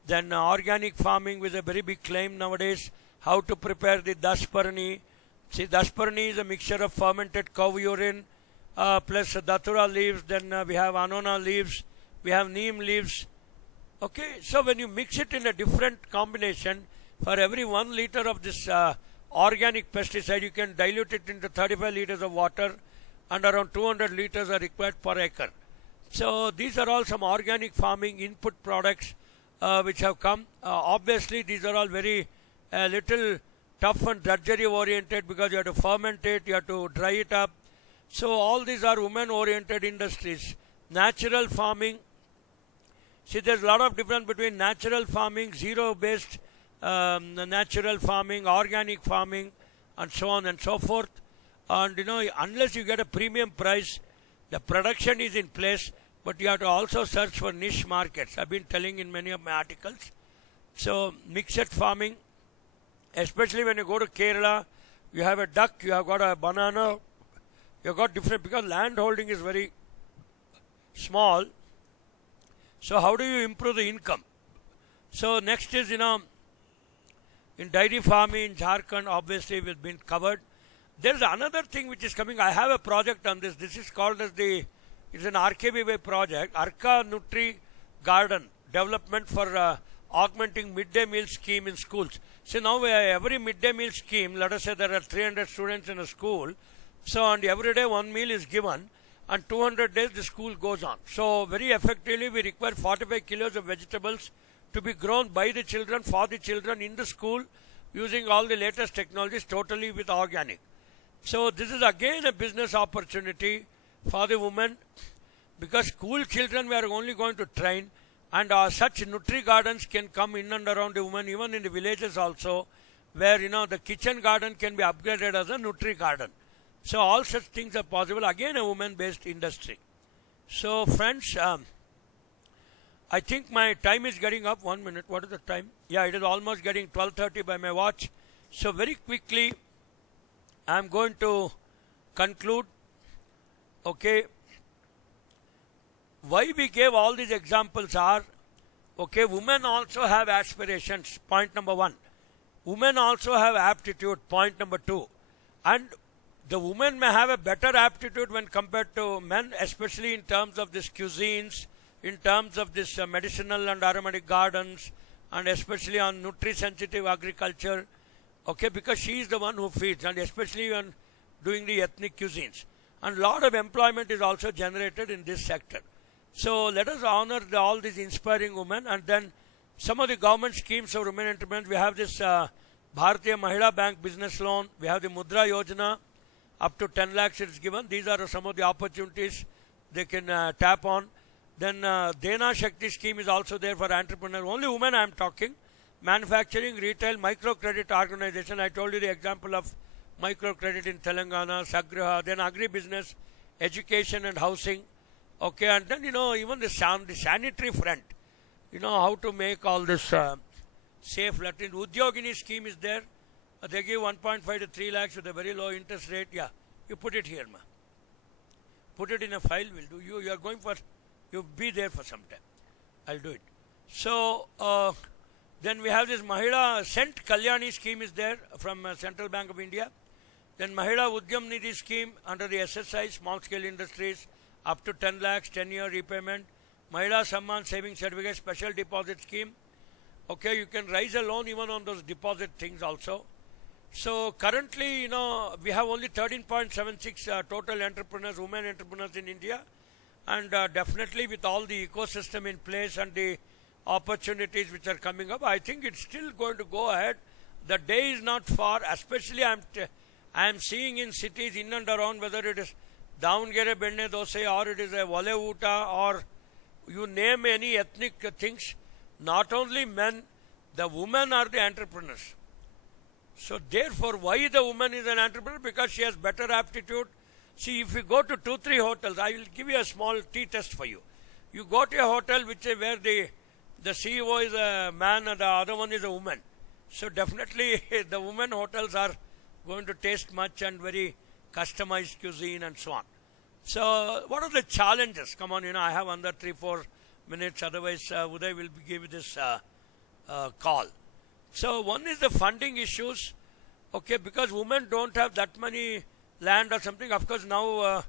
Then organic farming with a very big claim nowadays. How to prepare the dasparni. See, dasparni is a mixture of fermented cow urine plus datura leaves. Then we have anona leaves. We have neem leaves. Okay, so when you mix it in a different combination, for every 1 liter of this organic pesticide, you can dilute it into 35 liters of water, and around 200 liters are required per acre. So these are all some organic farming input products which have come. Obviously, these are all very little tough and drudgery oriented, because you have to ferment it, you have to dry it up. So all these are women oriented industries. Natural farming. See, there's a lot of difference between natural farming, zero-based natural farming, organic farming, and so on and so forth. And unless you get a premium price, the production is in place, but you have to also search for niche markets. I've been telling in many of my articles. So mixed farming, especially when you go to Kerala, you have a duck, you have got a banana, you've got different, because land holding is very small. So how do you improve the income? So next is, in dairy farming in Jharkhand, obviously we've been covered. There's another thing which is coming. I have a project on this. This is called as it's an RKBY project, Arka Nutri Garden Development for augmenting midday meal scheme in schools. So now every midday meal scheme, let us say there are 300 students in a school. So and every day 1 meal is given, and 200 days the school goes on. So very effectively we require 45 kilos of vegetables to be grown by the children, for the children in the school, using all the latest technologies, totally with organic. So this is again a business opportunity for the women, because school children we are only going to train, and such Nutri gardens can come in and around the women, even in the villages also, where the kitchen garden can be upgraded as a Nutri garden. So all such things are possible, again a woman-based industry. So friends, I think my time is getting up. 1 minute. What is the time? Yeah, it is almost getting 12:30 by my watch. So very quickly, I am going to conclude. Okay. Why we gave all these examples are, okay, women also have aspirations. Point number 1. Women also have aptitude. Point number 2. And the women may have a better aptitude when compared to men, especially in terms of these cuisines, in terms of this medicinal and aromatic gardens, and especially on nutri-sensitive agriculture, okay, because she is the one who feeds, and especially when doing the ethnic cuisines. And a lot of employment is also generated in this sector. So let us honor all these inspiring women, and then some of the government schemes of women entrepreneurs. We have this Bharatiya Mahila Bank business loan, we have the Mudra Yojana, up to 10 lakhs it is given. These are some of the opportunities they can tap on. Then Dena Shakti scheme is also there for entrepreneurs. Only women I am talking. Manufacturing, retail, microcredit organization. I told you the example of microcredit in Telangana, Sagraha, then agri-business, education and housing. Okay, and then, even the sanitary front. How to make all this safe. Udyogini scheme is there. They give 1.5 to 3 lakhs with a very low interest rate. Yeah, you put it here, ma. Put it in a file, we'll do. You are going for, you'll be there for some time. I'll do it. So, then we have this Mahila Cent Kalyani scheme is there from Central Bank of India. Then Mahila Udyam Nidhi scheme under the SSI, small scale industries, up to 10 lakhs, 10-year repayment. Mahila Samman saving certificate, special deposit scheme. Okay, you can raise a loan even on those deposit things also. So currently, we have only 13.76 total entrepreneurs, women entrepreneurs in India. And definitely with all the ecosystem in place and the opportunities which are coming up, I think it's still going to go ahead. The day is not far, especially I am seeing in cities in and around, whether it is Davangere Benne Dosai or it is a Vole Uta or you name any ethnic things, not only men, the women are the entrepreneurs. So therefore, why the woman is an entrepreneur? Because she has better aptitude. See, if you go to 2-3 hotels, I will give you a small tea test for you. You go to a hotel where the CEO is a man and the other one is a woman. So definitely the women hotels are going to taste much and very customized cuisine and so on. So what are the challenges? Come on, I have under 3-4 minutes, otherwise Uday will give this call. So one is the funding issues, okay, because women don't have that many land or something. Of course, now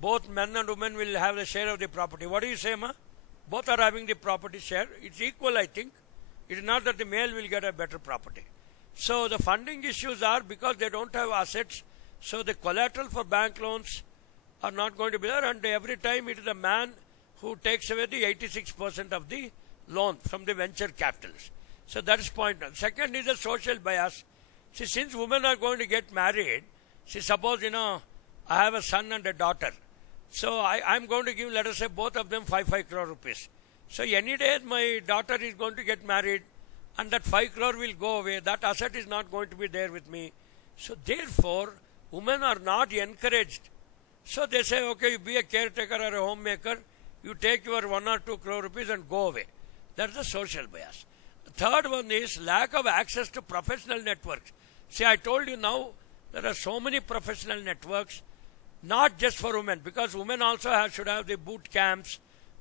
both men and women will have the share of the property. What do you say, ma? Both are having the property share. It's equal, I think. It is not that the male will get a better property. So the funding issues are because they don't have assets. So the collateral for bank loans are not going to be there, and every time it is the man who takes away the 86% of the loan from the venture capitalists. So that is point one. Second is the social bias. See, since women are going to get married, see, suppose, I have a son and a daughter. So I'm going to give, let us say, both of them 5 crore rupees. So any day my daughter is going to get married and that 5 crore will go away. That asset is not going to be there with me. So therefore, women are not encouraged. So they say, okay, you be a caretaker or a homemaker, you take your 1 or 2 crore rupees and go away. That's the social bias. The third one is lack of access to professional networks. See, I told you now, there are so many professional networks, not just for women, because women also should have the boot camps,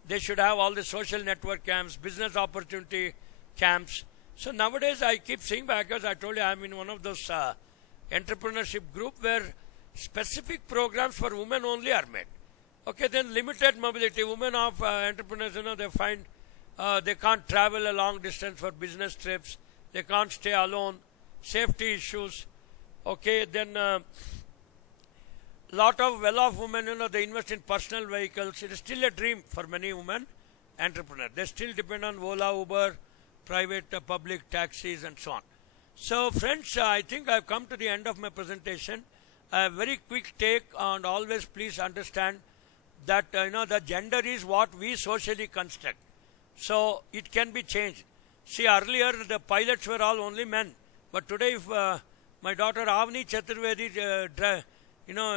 they should have all the social network camps, business opportunity camps. So nowadays I keep seeing back, as I told you, I'm in one of those entrepreneurship group where specific programs for women only are made. Okay, then limited mobility. Women of entrepreneurs, they find they can't travel a long distance for business trips. They can't stay alone. Safety issues. Okay, then lot of well-off women, they invest in personal vehicles. It is still a dream for many women entrepreneurs. They still depend on Ola, Uber, private, public taxis, and so on. So, friends, I think I've come to the end of my presentation. A very quick take, and always please understand that the gender is what we socially construct. So it can be changed. See, earlier the pilots were all only men, but today if my daughter Avni Chaturvedi,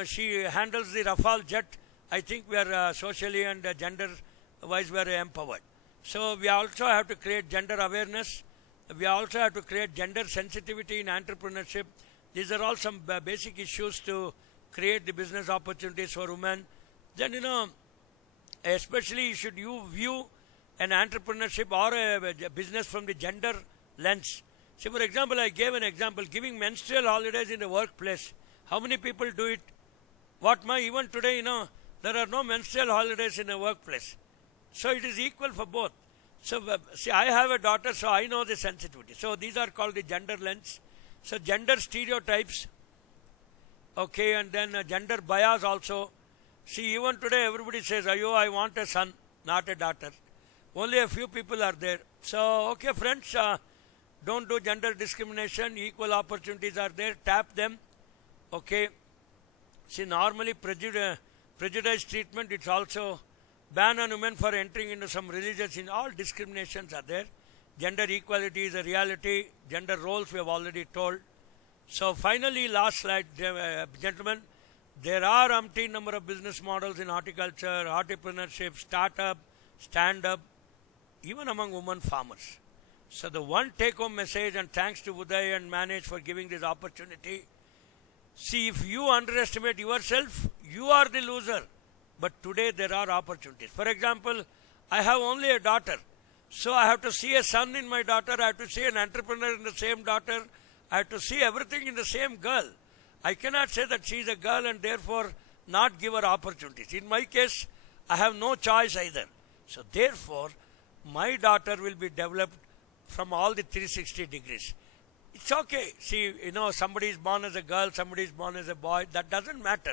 she handles the Rafale jet, I think we are socially and gender-wise we are empowered. So we also have to create gender awareness. We also have to create gender sensitivity in entrepreneurship. These are all some basic issues to create the business opportunities for women. Then, especially should you view an entrepreneurship or a business from the gender lens. See, for example, I gave an example, giving menstrual holidays in the workplace. How many people do it? Even today, there are no menstrual holidays in the workplace. So it is equal for both. So, see, I have a daughter, so I know the sensitivity. So these are called the gender lens. So gender stereotypes, okay, and then gender bias also. See, even today everybody says, I want a son, not a daughter. Only a few people are there. So, okay, friends, don't do gender discrimination. Equal opportunities are there. Tap them. Okay. See, normally prejudice treatment, it's also ban on women for entering into some religious, all discriminations are there. Gender equality is a reality. Gender roles we have already told. So finally, last slide, gentlemen, there are umpteen number of business models in horticulture, entrepreneurship, startup, stand-up, even among women farmers. So the one take-home message, and thanks to Uday and Manage for giving this opportunity. See, if you underestimate yourself, you are the loser. But today there are opportunities. For example, I have only a daughter. So I have to see a son in my daughter. I have to see an entrepreneur in the same daughter. I have to see everything in the same girl. I cannot say that she is a girl and therefore not give her opportunities. In my case, I have no choice either. So therefore, my daughter will be developed from all the 360 degrees. It's okay. See, somebody is born as a girl, somebody is born as a boy. That doesn't matter.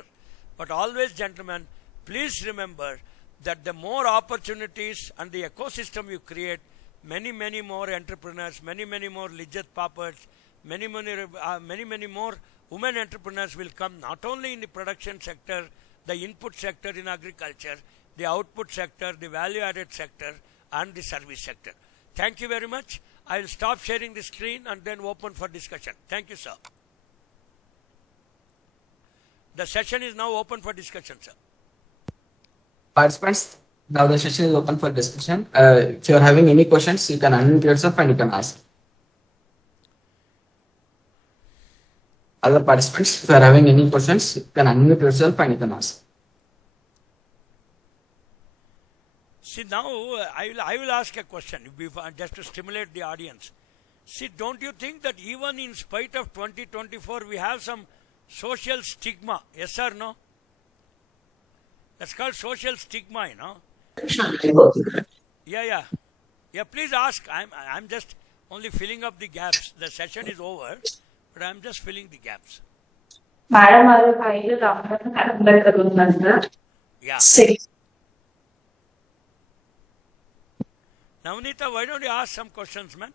But always, gentlemen, please remember that the more opportunities and the ecosystem you create, many more entrepreneurs, many more Lijjat Papads, many more women entrepreneurs will come, not only in the production sector, the input sector in agriculture, the output sector, the value-added sector, and the service sector. Thank you very much. I will stop sharing the screen and then open for discussion. Thank you, sir. The session is now open for discussion, sir. Participants, now the session is open for discussion. If you are having any questions, you can unmute yourself and you can ask. Other participants, if you are having any questions, you can unmute yourself and you can ask. See, now I will ask a question just to stimulate the audience. See, don't you think that even in spite of 2024, we have some social stigma? Yes or no? That's called social stigma, you know. Yeah. Please ask. I'm just only filling up the gaps. The session is over, but I'm just filling the gaps. Madam, I Yeah. Six. Navneeta, why don't you ask some questions, man?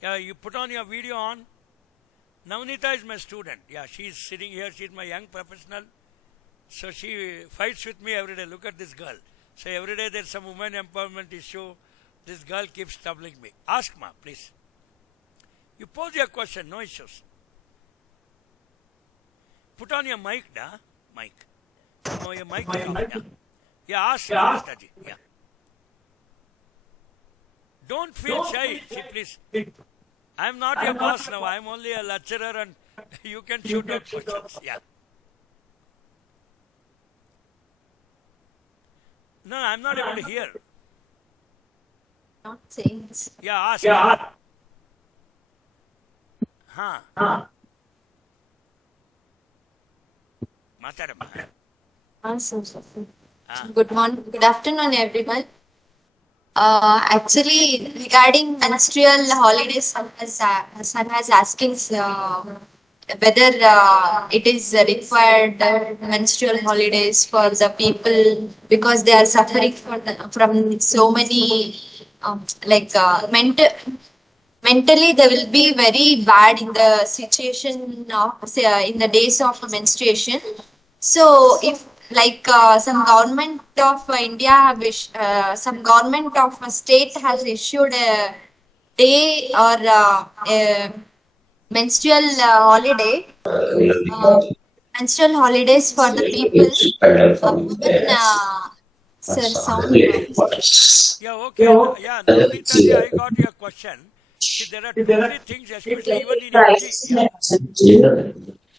Yeah, you put on your video on. Navneeta is my student. Yeah, she's sitting here. She's my young professional. So she fights with me every day. Look at this girl. So every day there's some women empowerment issue. This girl keeps troubling me. Ask ma, please. You pose your question, no issues. Put on your mic, da. Mic. No, your mic is on. Yeah. Yeah, ask Navneeta ji. Yeah. Don't feel shy. See, please. I'm not your boss now. I'm only a lecturer and you can shoot out questions. Yeah. No, I'm not able to hear. Not saying this. Yeah, ask. Yeah. Huh. Matadama. Awesome. Good morning. Good afternoon, everyone. Actually, regarding menstrual holidays, son has asking whether it is required menstrual holidays for the people because they are suffering from so many mentally they will be very bad in the situation of in the days of menstruation. So if some government of India some government of a state has issued a day or a menstrual menstrual holidays for the people. Sir, sound. Yeah, okay. Yeah, Navneeta ji, I got your question. See, there are two, three things, especially even in MG.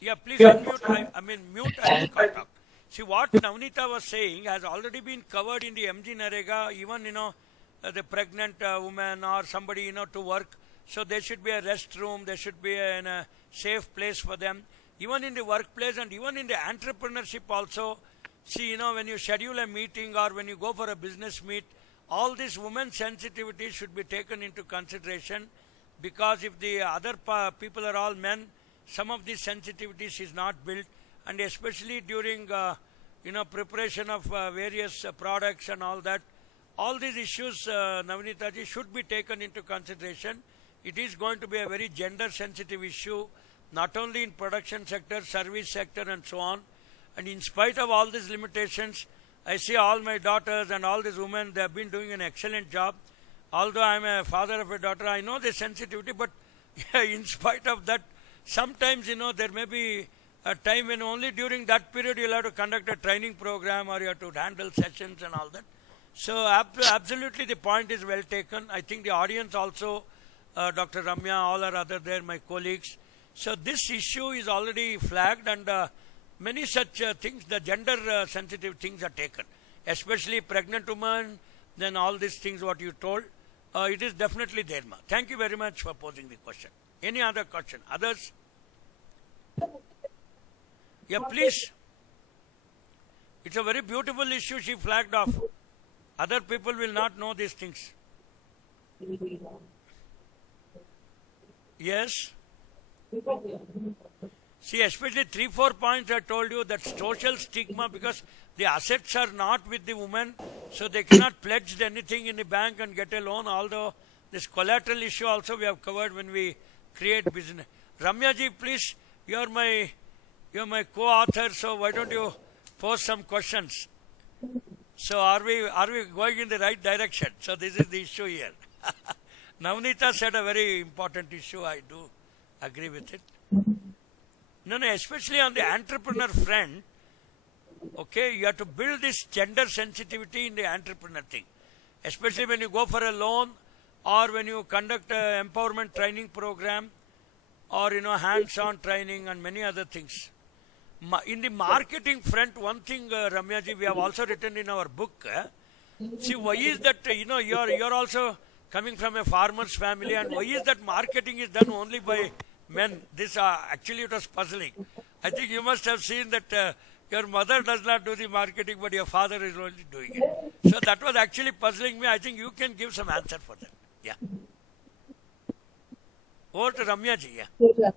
Yeah, please unmute. Mute and contact. See, what Navneeta was saying has already been covered in the MG Narega, even, the pregnant woman or somebody, to work. So there should be a restroom, there should be a safe place for them. Even in the workplace and even in the entrepreneurship also. See, when you schedule a meeting or when you go for a business meet, all these women's sensitivities should be taken into consideration, because if the other people are all men, some of these sensitivities is not built, and especially during preparation of various products and all that, all these issues, Navneeta ji, should be taken into consideration. It is going to be a very gender sensitive issue, not only in production sector, service sector and so on. And in spite of all these limitations, I see all my daughters and all these women, they have been doing an excellent job. Although I am a father of a daughter, I know the sensitivity, but in spite of that, sometimes, there may be a time when only during that period you'll have to conduct a training program or you have to handle sessions and all that. So absolutely the point is well taken. I think the audience also, Dr. Ramya, all are other there, my colleagues. So this issue is already flagged, and many such things, the gender sensitive things are taken, especially pregnant women, then all these things what you told. It is definitely there, ma. Thank you very much for posing the question. Any other question? Others? Yeah, please. It's a very beautiful issue she flagged off. Other people will not know these things. Yes? See, especially 3-4 points I told you, that social stigma, because the assets are not with the women, so they cannot pledge anything in the bank and get a loan, although this collateral issue also we have covered when we create business. Ramya ji, please, you're my co-author, so why don't you pose some questions? So are we going in the right direction? So this is the issue here. Navneeta said a very important issue, I do agree with it. No, especially on the entrepreneur front, okay, you have to build this gender sensitivity in the entrepreneur thing. Especially when you go for a loan or when you conduct an empowerment training program or, hands-on training and many other things. In the marketing front, one thing, Ramya ji, we have also written in our book, See, why is that, you're also coming from a farmer's family, and why is that marketing is done only by men? This, actually, it was puzzling. I think you must have seen that your mother does not do the marketing, but your father is only doing it. So that was actually puzzling me. I think you can give some answer for that. Yeah. Over to Ramya ji. Yeah.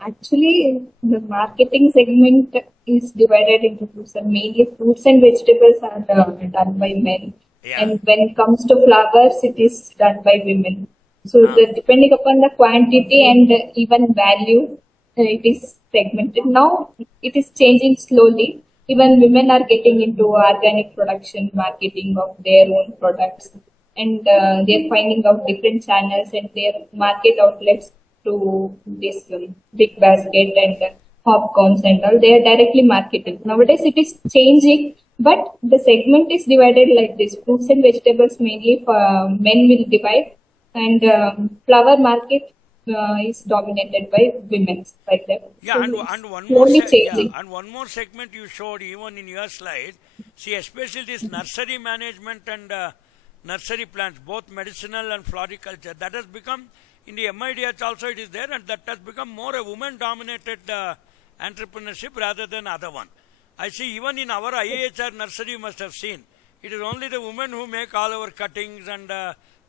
Actually, the marketing segment is divided into groups, and mainly fruits and vegetables are done by men. Yeah. And when it comes to flowers, it is done by women. So, depending upon the quantity and even value, it is segmented. Now, it is changing slowly. Even women are getting into organic production, marketing of their own products, and they're finding out different channels and their market outlets to this big basket and popcorns and all. They are directly marketing. Nowadays it is changing, but the segment is divided like this. Fruits and vegetables mainly for men will divide, and flower market is dominated by women like that. Yeah, So and it's one more slowly yeah, changing. and one more segment you showed even in your slide. See, especially this nursery management and nursery plants, both medicinal and floriculture, that has become in the MIDH also it is there, and that has become more a woman-dominated entrepreneurship rather than other one. I see even in our IAHR nursery you must have seen, it is only the women who make all our cuttings and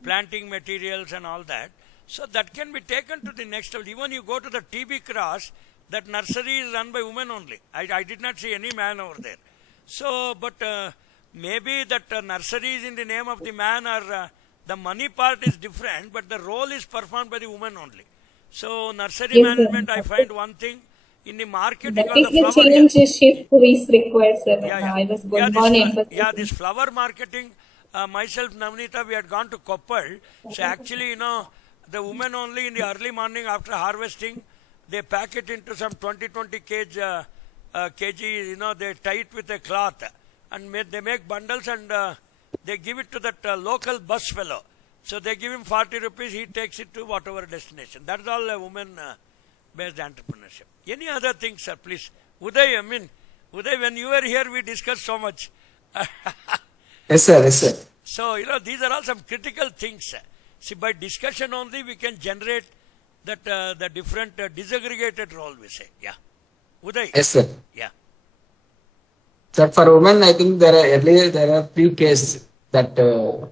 planting materials and all that. So that can be taken to the next level. Even you go to the TB Cross, that nursery is run by women only. I did not see any man over there. So, but maybe that nursery is in the name of the man, or the money part is different, but the role is performed by the woman only. So, nursery Yes, management, I sir. find one thing. In the marketing That of is the the flower, change shift is required, sir. yeah. I was Yeah, going on emphasizing. this flower marketing, myself, Navnita, we had gone to Koppal. So actually, the women only in the early morning after harvesting, they pack it into some 20 kg, they tie it with a cloth and they make bundles, and they give it to that local bus fellow. So they give him 40 rupees, he takes it to whatever destination. That's all a woman-based entrepreneurship. Any other things, sir, please? Uday, when you were here, we discussed so much. Yes, sir. Yes, sir. So, these are all some critical things. See, by discussion only, we can generate that the different disaggregated role, we say. Yeah. Uday. Yes, sir. Yeah. Sir, for women, I think there are three cases that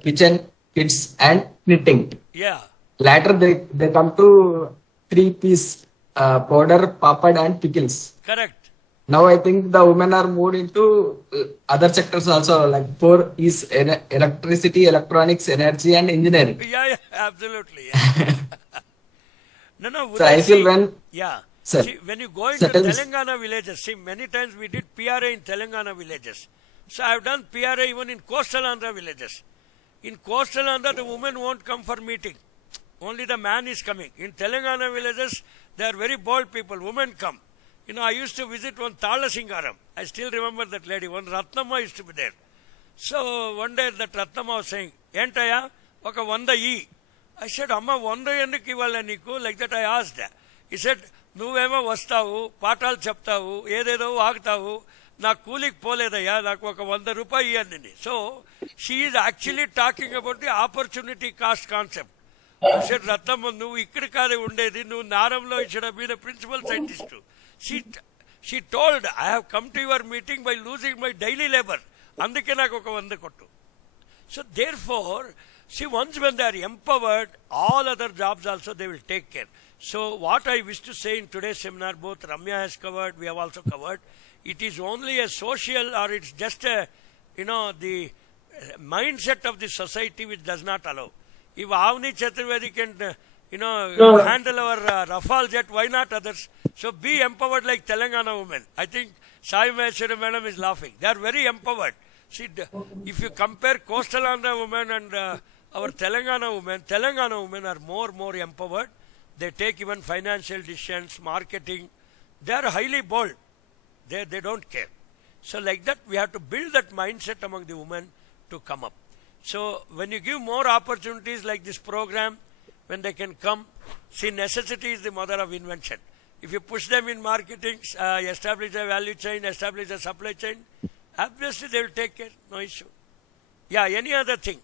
kitchen, kids, and knitting. Yeah. Later, they come to three-piece powder, papad, and pickles. Correct. Now I think the women are moved into other sectors also, like four is electricity, electronics, energy, and engineering. Yeah, absolutely. Yeah. No, So I feel when yeah. Sir, See, when you go into certain Telangana villages, see, many times we did PRA in Telangana villages. So I have done PRA even in coastal Andhra villages. In coastal Andhra, the woman won't come for meeting. Only the man is coming. In Telangana villages, they are very bold people. Women come. I used to visit one Tala Singaram. I still remember that lady. One Ratnama used to be there. So one day that Ratnama was saying, Entaya, oka vanda ee. I said, Amma, vanda enduku ivala neeku? Like that I asked. He said, నువ్వేమో వస్తావు, పాఠాలు చెప్తావు, ఏదేదో వాగుతావు, నా కూలికి పోలేదయ్యా, నాకు ఒక 100 రూపాయలు ఇవ్వండి. So she is actually talking about the opportunity cost concept. Sir Rathnamma, నువ్వు ఇక్కడ కాదే ఉండేది, నువ్వు నారంలో ఇచ్చిన been principal scientist. She told, I have come to your meeting by losing my daily labour, అందుకే నాకు ఒక 100 కొట్టు. So therefore, see, once when they are empowered, all other jobs also they will take care. So what I wish to say in today's seminar, both Ramya has covered, we have also covered, it is only a social, or it's just a, the mindset of the society which does not allow. If Avni Chaturvedi can, handle our Rafale jet, why not others? So be empowered like Telangana women. I think Sai Maheshwari madam is laughing. They are very empowered. See, if you compare coastal Andhra women and our Telangana women are more empowered. They take even financial decisions, marketing. They are highly bold. They don't care. So like that, we have to build that mindset among the women to come up. So when you give more opportunities like this program, when they can come, see, necessity is the mother of invention. If you push them in marketing, establish a value chain, establish a supply chain, obviously they will take care, no issue. Yeah, any other thing.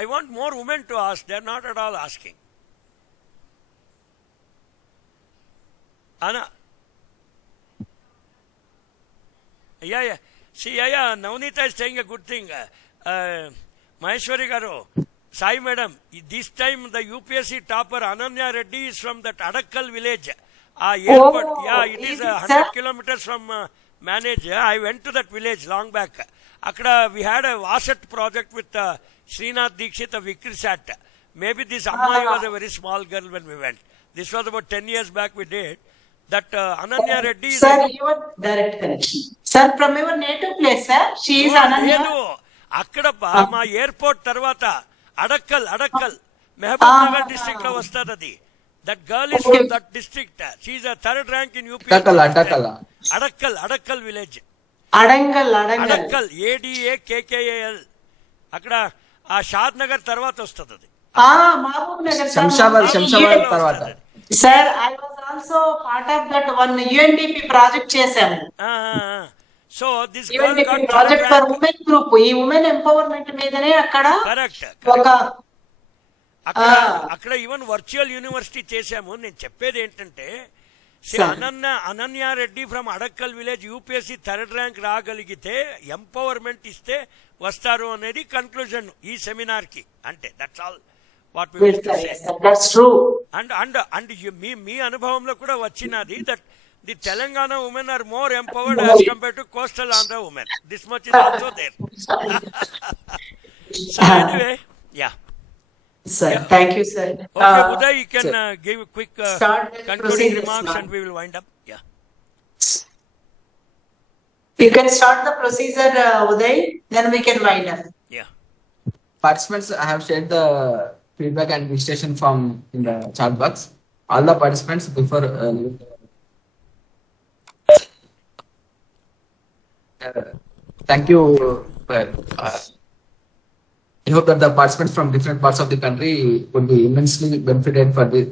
I want more women to ask. They're not at all asking. Anna. Yeah. See, yeah. Navneeta is saying a good thing. Maheshwari Garu, Sai Madam, this time the UPSC topper Ananya Reddy is from that Adakkal village. Airport. Yeah, it is 100 kilometers from Manage. I went to that village long back. Akada we had a VASAT project with Srinath Dikshit of Vikrisat. Maybe this Ammayi was a very small girl when we went. This was about 10 years back we did. That Ananya Reddy is... Sir, your direct connection. Sir, from your native place, sir, she is Ananya. అక్కడప్ప మా airport తర్వాత అడక్కల్ Mehboob Nagar district లో వస్తుంది అది. That girl is from that district. She is a third rank in UP. Adakkal village. Adakkal ADAKKAL. అక్కడ ఆ షాద్ నగర్ తర్వాత వస్తుంది అది. మహబూబ్ నగర్ శంషాబాద్ తర్వాత. Sir I was also part of that one UNDP project చేశాము. So this girl got project for women group. ఈ women empowerment మీదనే అక్కడ ఒక అక్కడ ఈవెన్ వర్చువల్ యూనివర్సిటీ చేశాము. నేను చెప్పేది ఏంటంటే Ananya Reddy from Adakkal village UPSC third rank రాగలిగితే ఎంపవర్మెంట్ ఇస్తే వస్తారు అనేది కన్క్లూజన్ ఈ సెమినార్ కి. అంటే that's all what we will say. That's true. And మీ అనుభవంలో కూడా వచ్చినది that the Telangana women are more empowered as compared to coastal Andhra women. This much is also there. So anyway, yeah. Sir, thank you, sir. Okay, Uday, you can give a quick concluding remarks and we will wind up. Yeah. You can start the procedure, Uday, then we can wind up. Yeah. Participants, I have shared the feedback and registration form in the chat box. All the participants before thank you. I hope that the participants from different parts of the country would be immensely benefited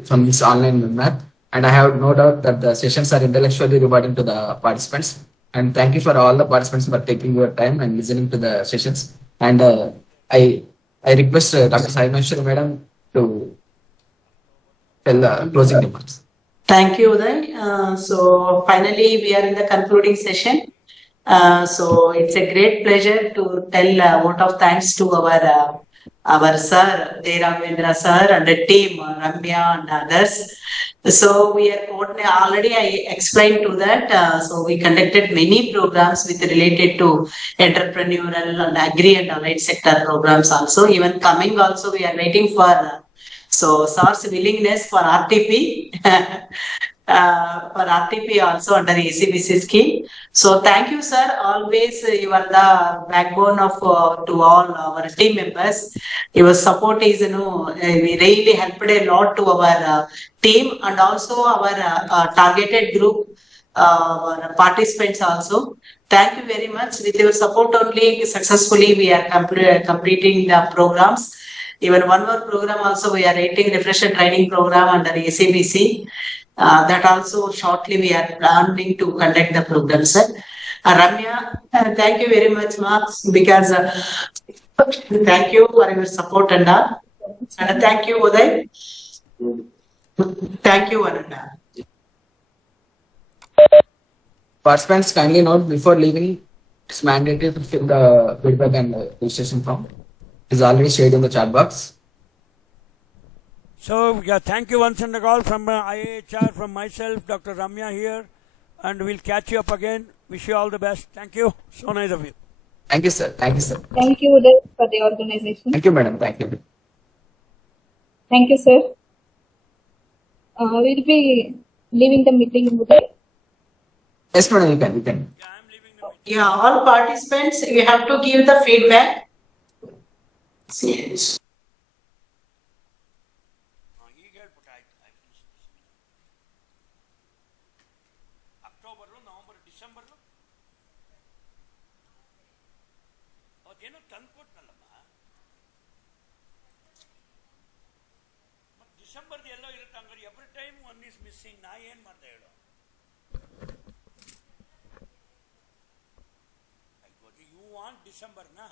from this online webinar. And I have no doubt that the sessions are intellectually rewarding to the participants. And thank you for all the participants for taking your time and listening to the sessions. And I request Dr. Saimeshwari Madam to tell the closing remarks. Thank you, Uday. So finally, we are in the concluding session. So it's a great pleasure to tell a vote of thanks to our sir, JAYARAGHAVENDRA sir, and the team, Ramya and others. So we are already I explained to that. So we conducted many programs with related to entrepreneurial and agri and allied sector programs also. Even coming also, we are waiting for so sir's willingness for RTP. For RTP also under the ACBC scheme. So thank you, sir. Always you are the backbone of to all our team members. Your support is, we really helped a lot to our team and also our targeted group participants also. Thank you very much. With your support only successfully we are completing the programs. Even one more program also we are rating refresher training program under the ACBC. That also shortly we are planning to conduct the program, sir. Ramya, thank you very much, Mark, because thank you for your support and thank you, Uday. Thank you, Ananda. Participants, kindly note before leaving, it's mandatory to fill the feedback and registration form. It is already shared in the chat box. So, thank you once and all from IAHR, from myself, Dr. Ramya here, and we'll catch you up again. Wish you all the best. Thank you. So nice of you. Thank you, sir. Thank you, sir. Thank you, Uday, for the organization. Thank you, madam. Thank you. Thank you, sir. We'll be leaving the meeting, Uday. Yes, madam, you can. Yeah, I'm leaving the meeting. Yeah, all participants, you have to give the feedback. Yes. December ಎಲ್ಲೋ ಇರುತ್ತೆ ಹಂಗಾರೆ every time one is missing. ನಾ ಏನ್ ಮಾಡ್ದೆ ಹೇಳು? You want ಡಿಸೆಂಬರ್ನಾ?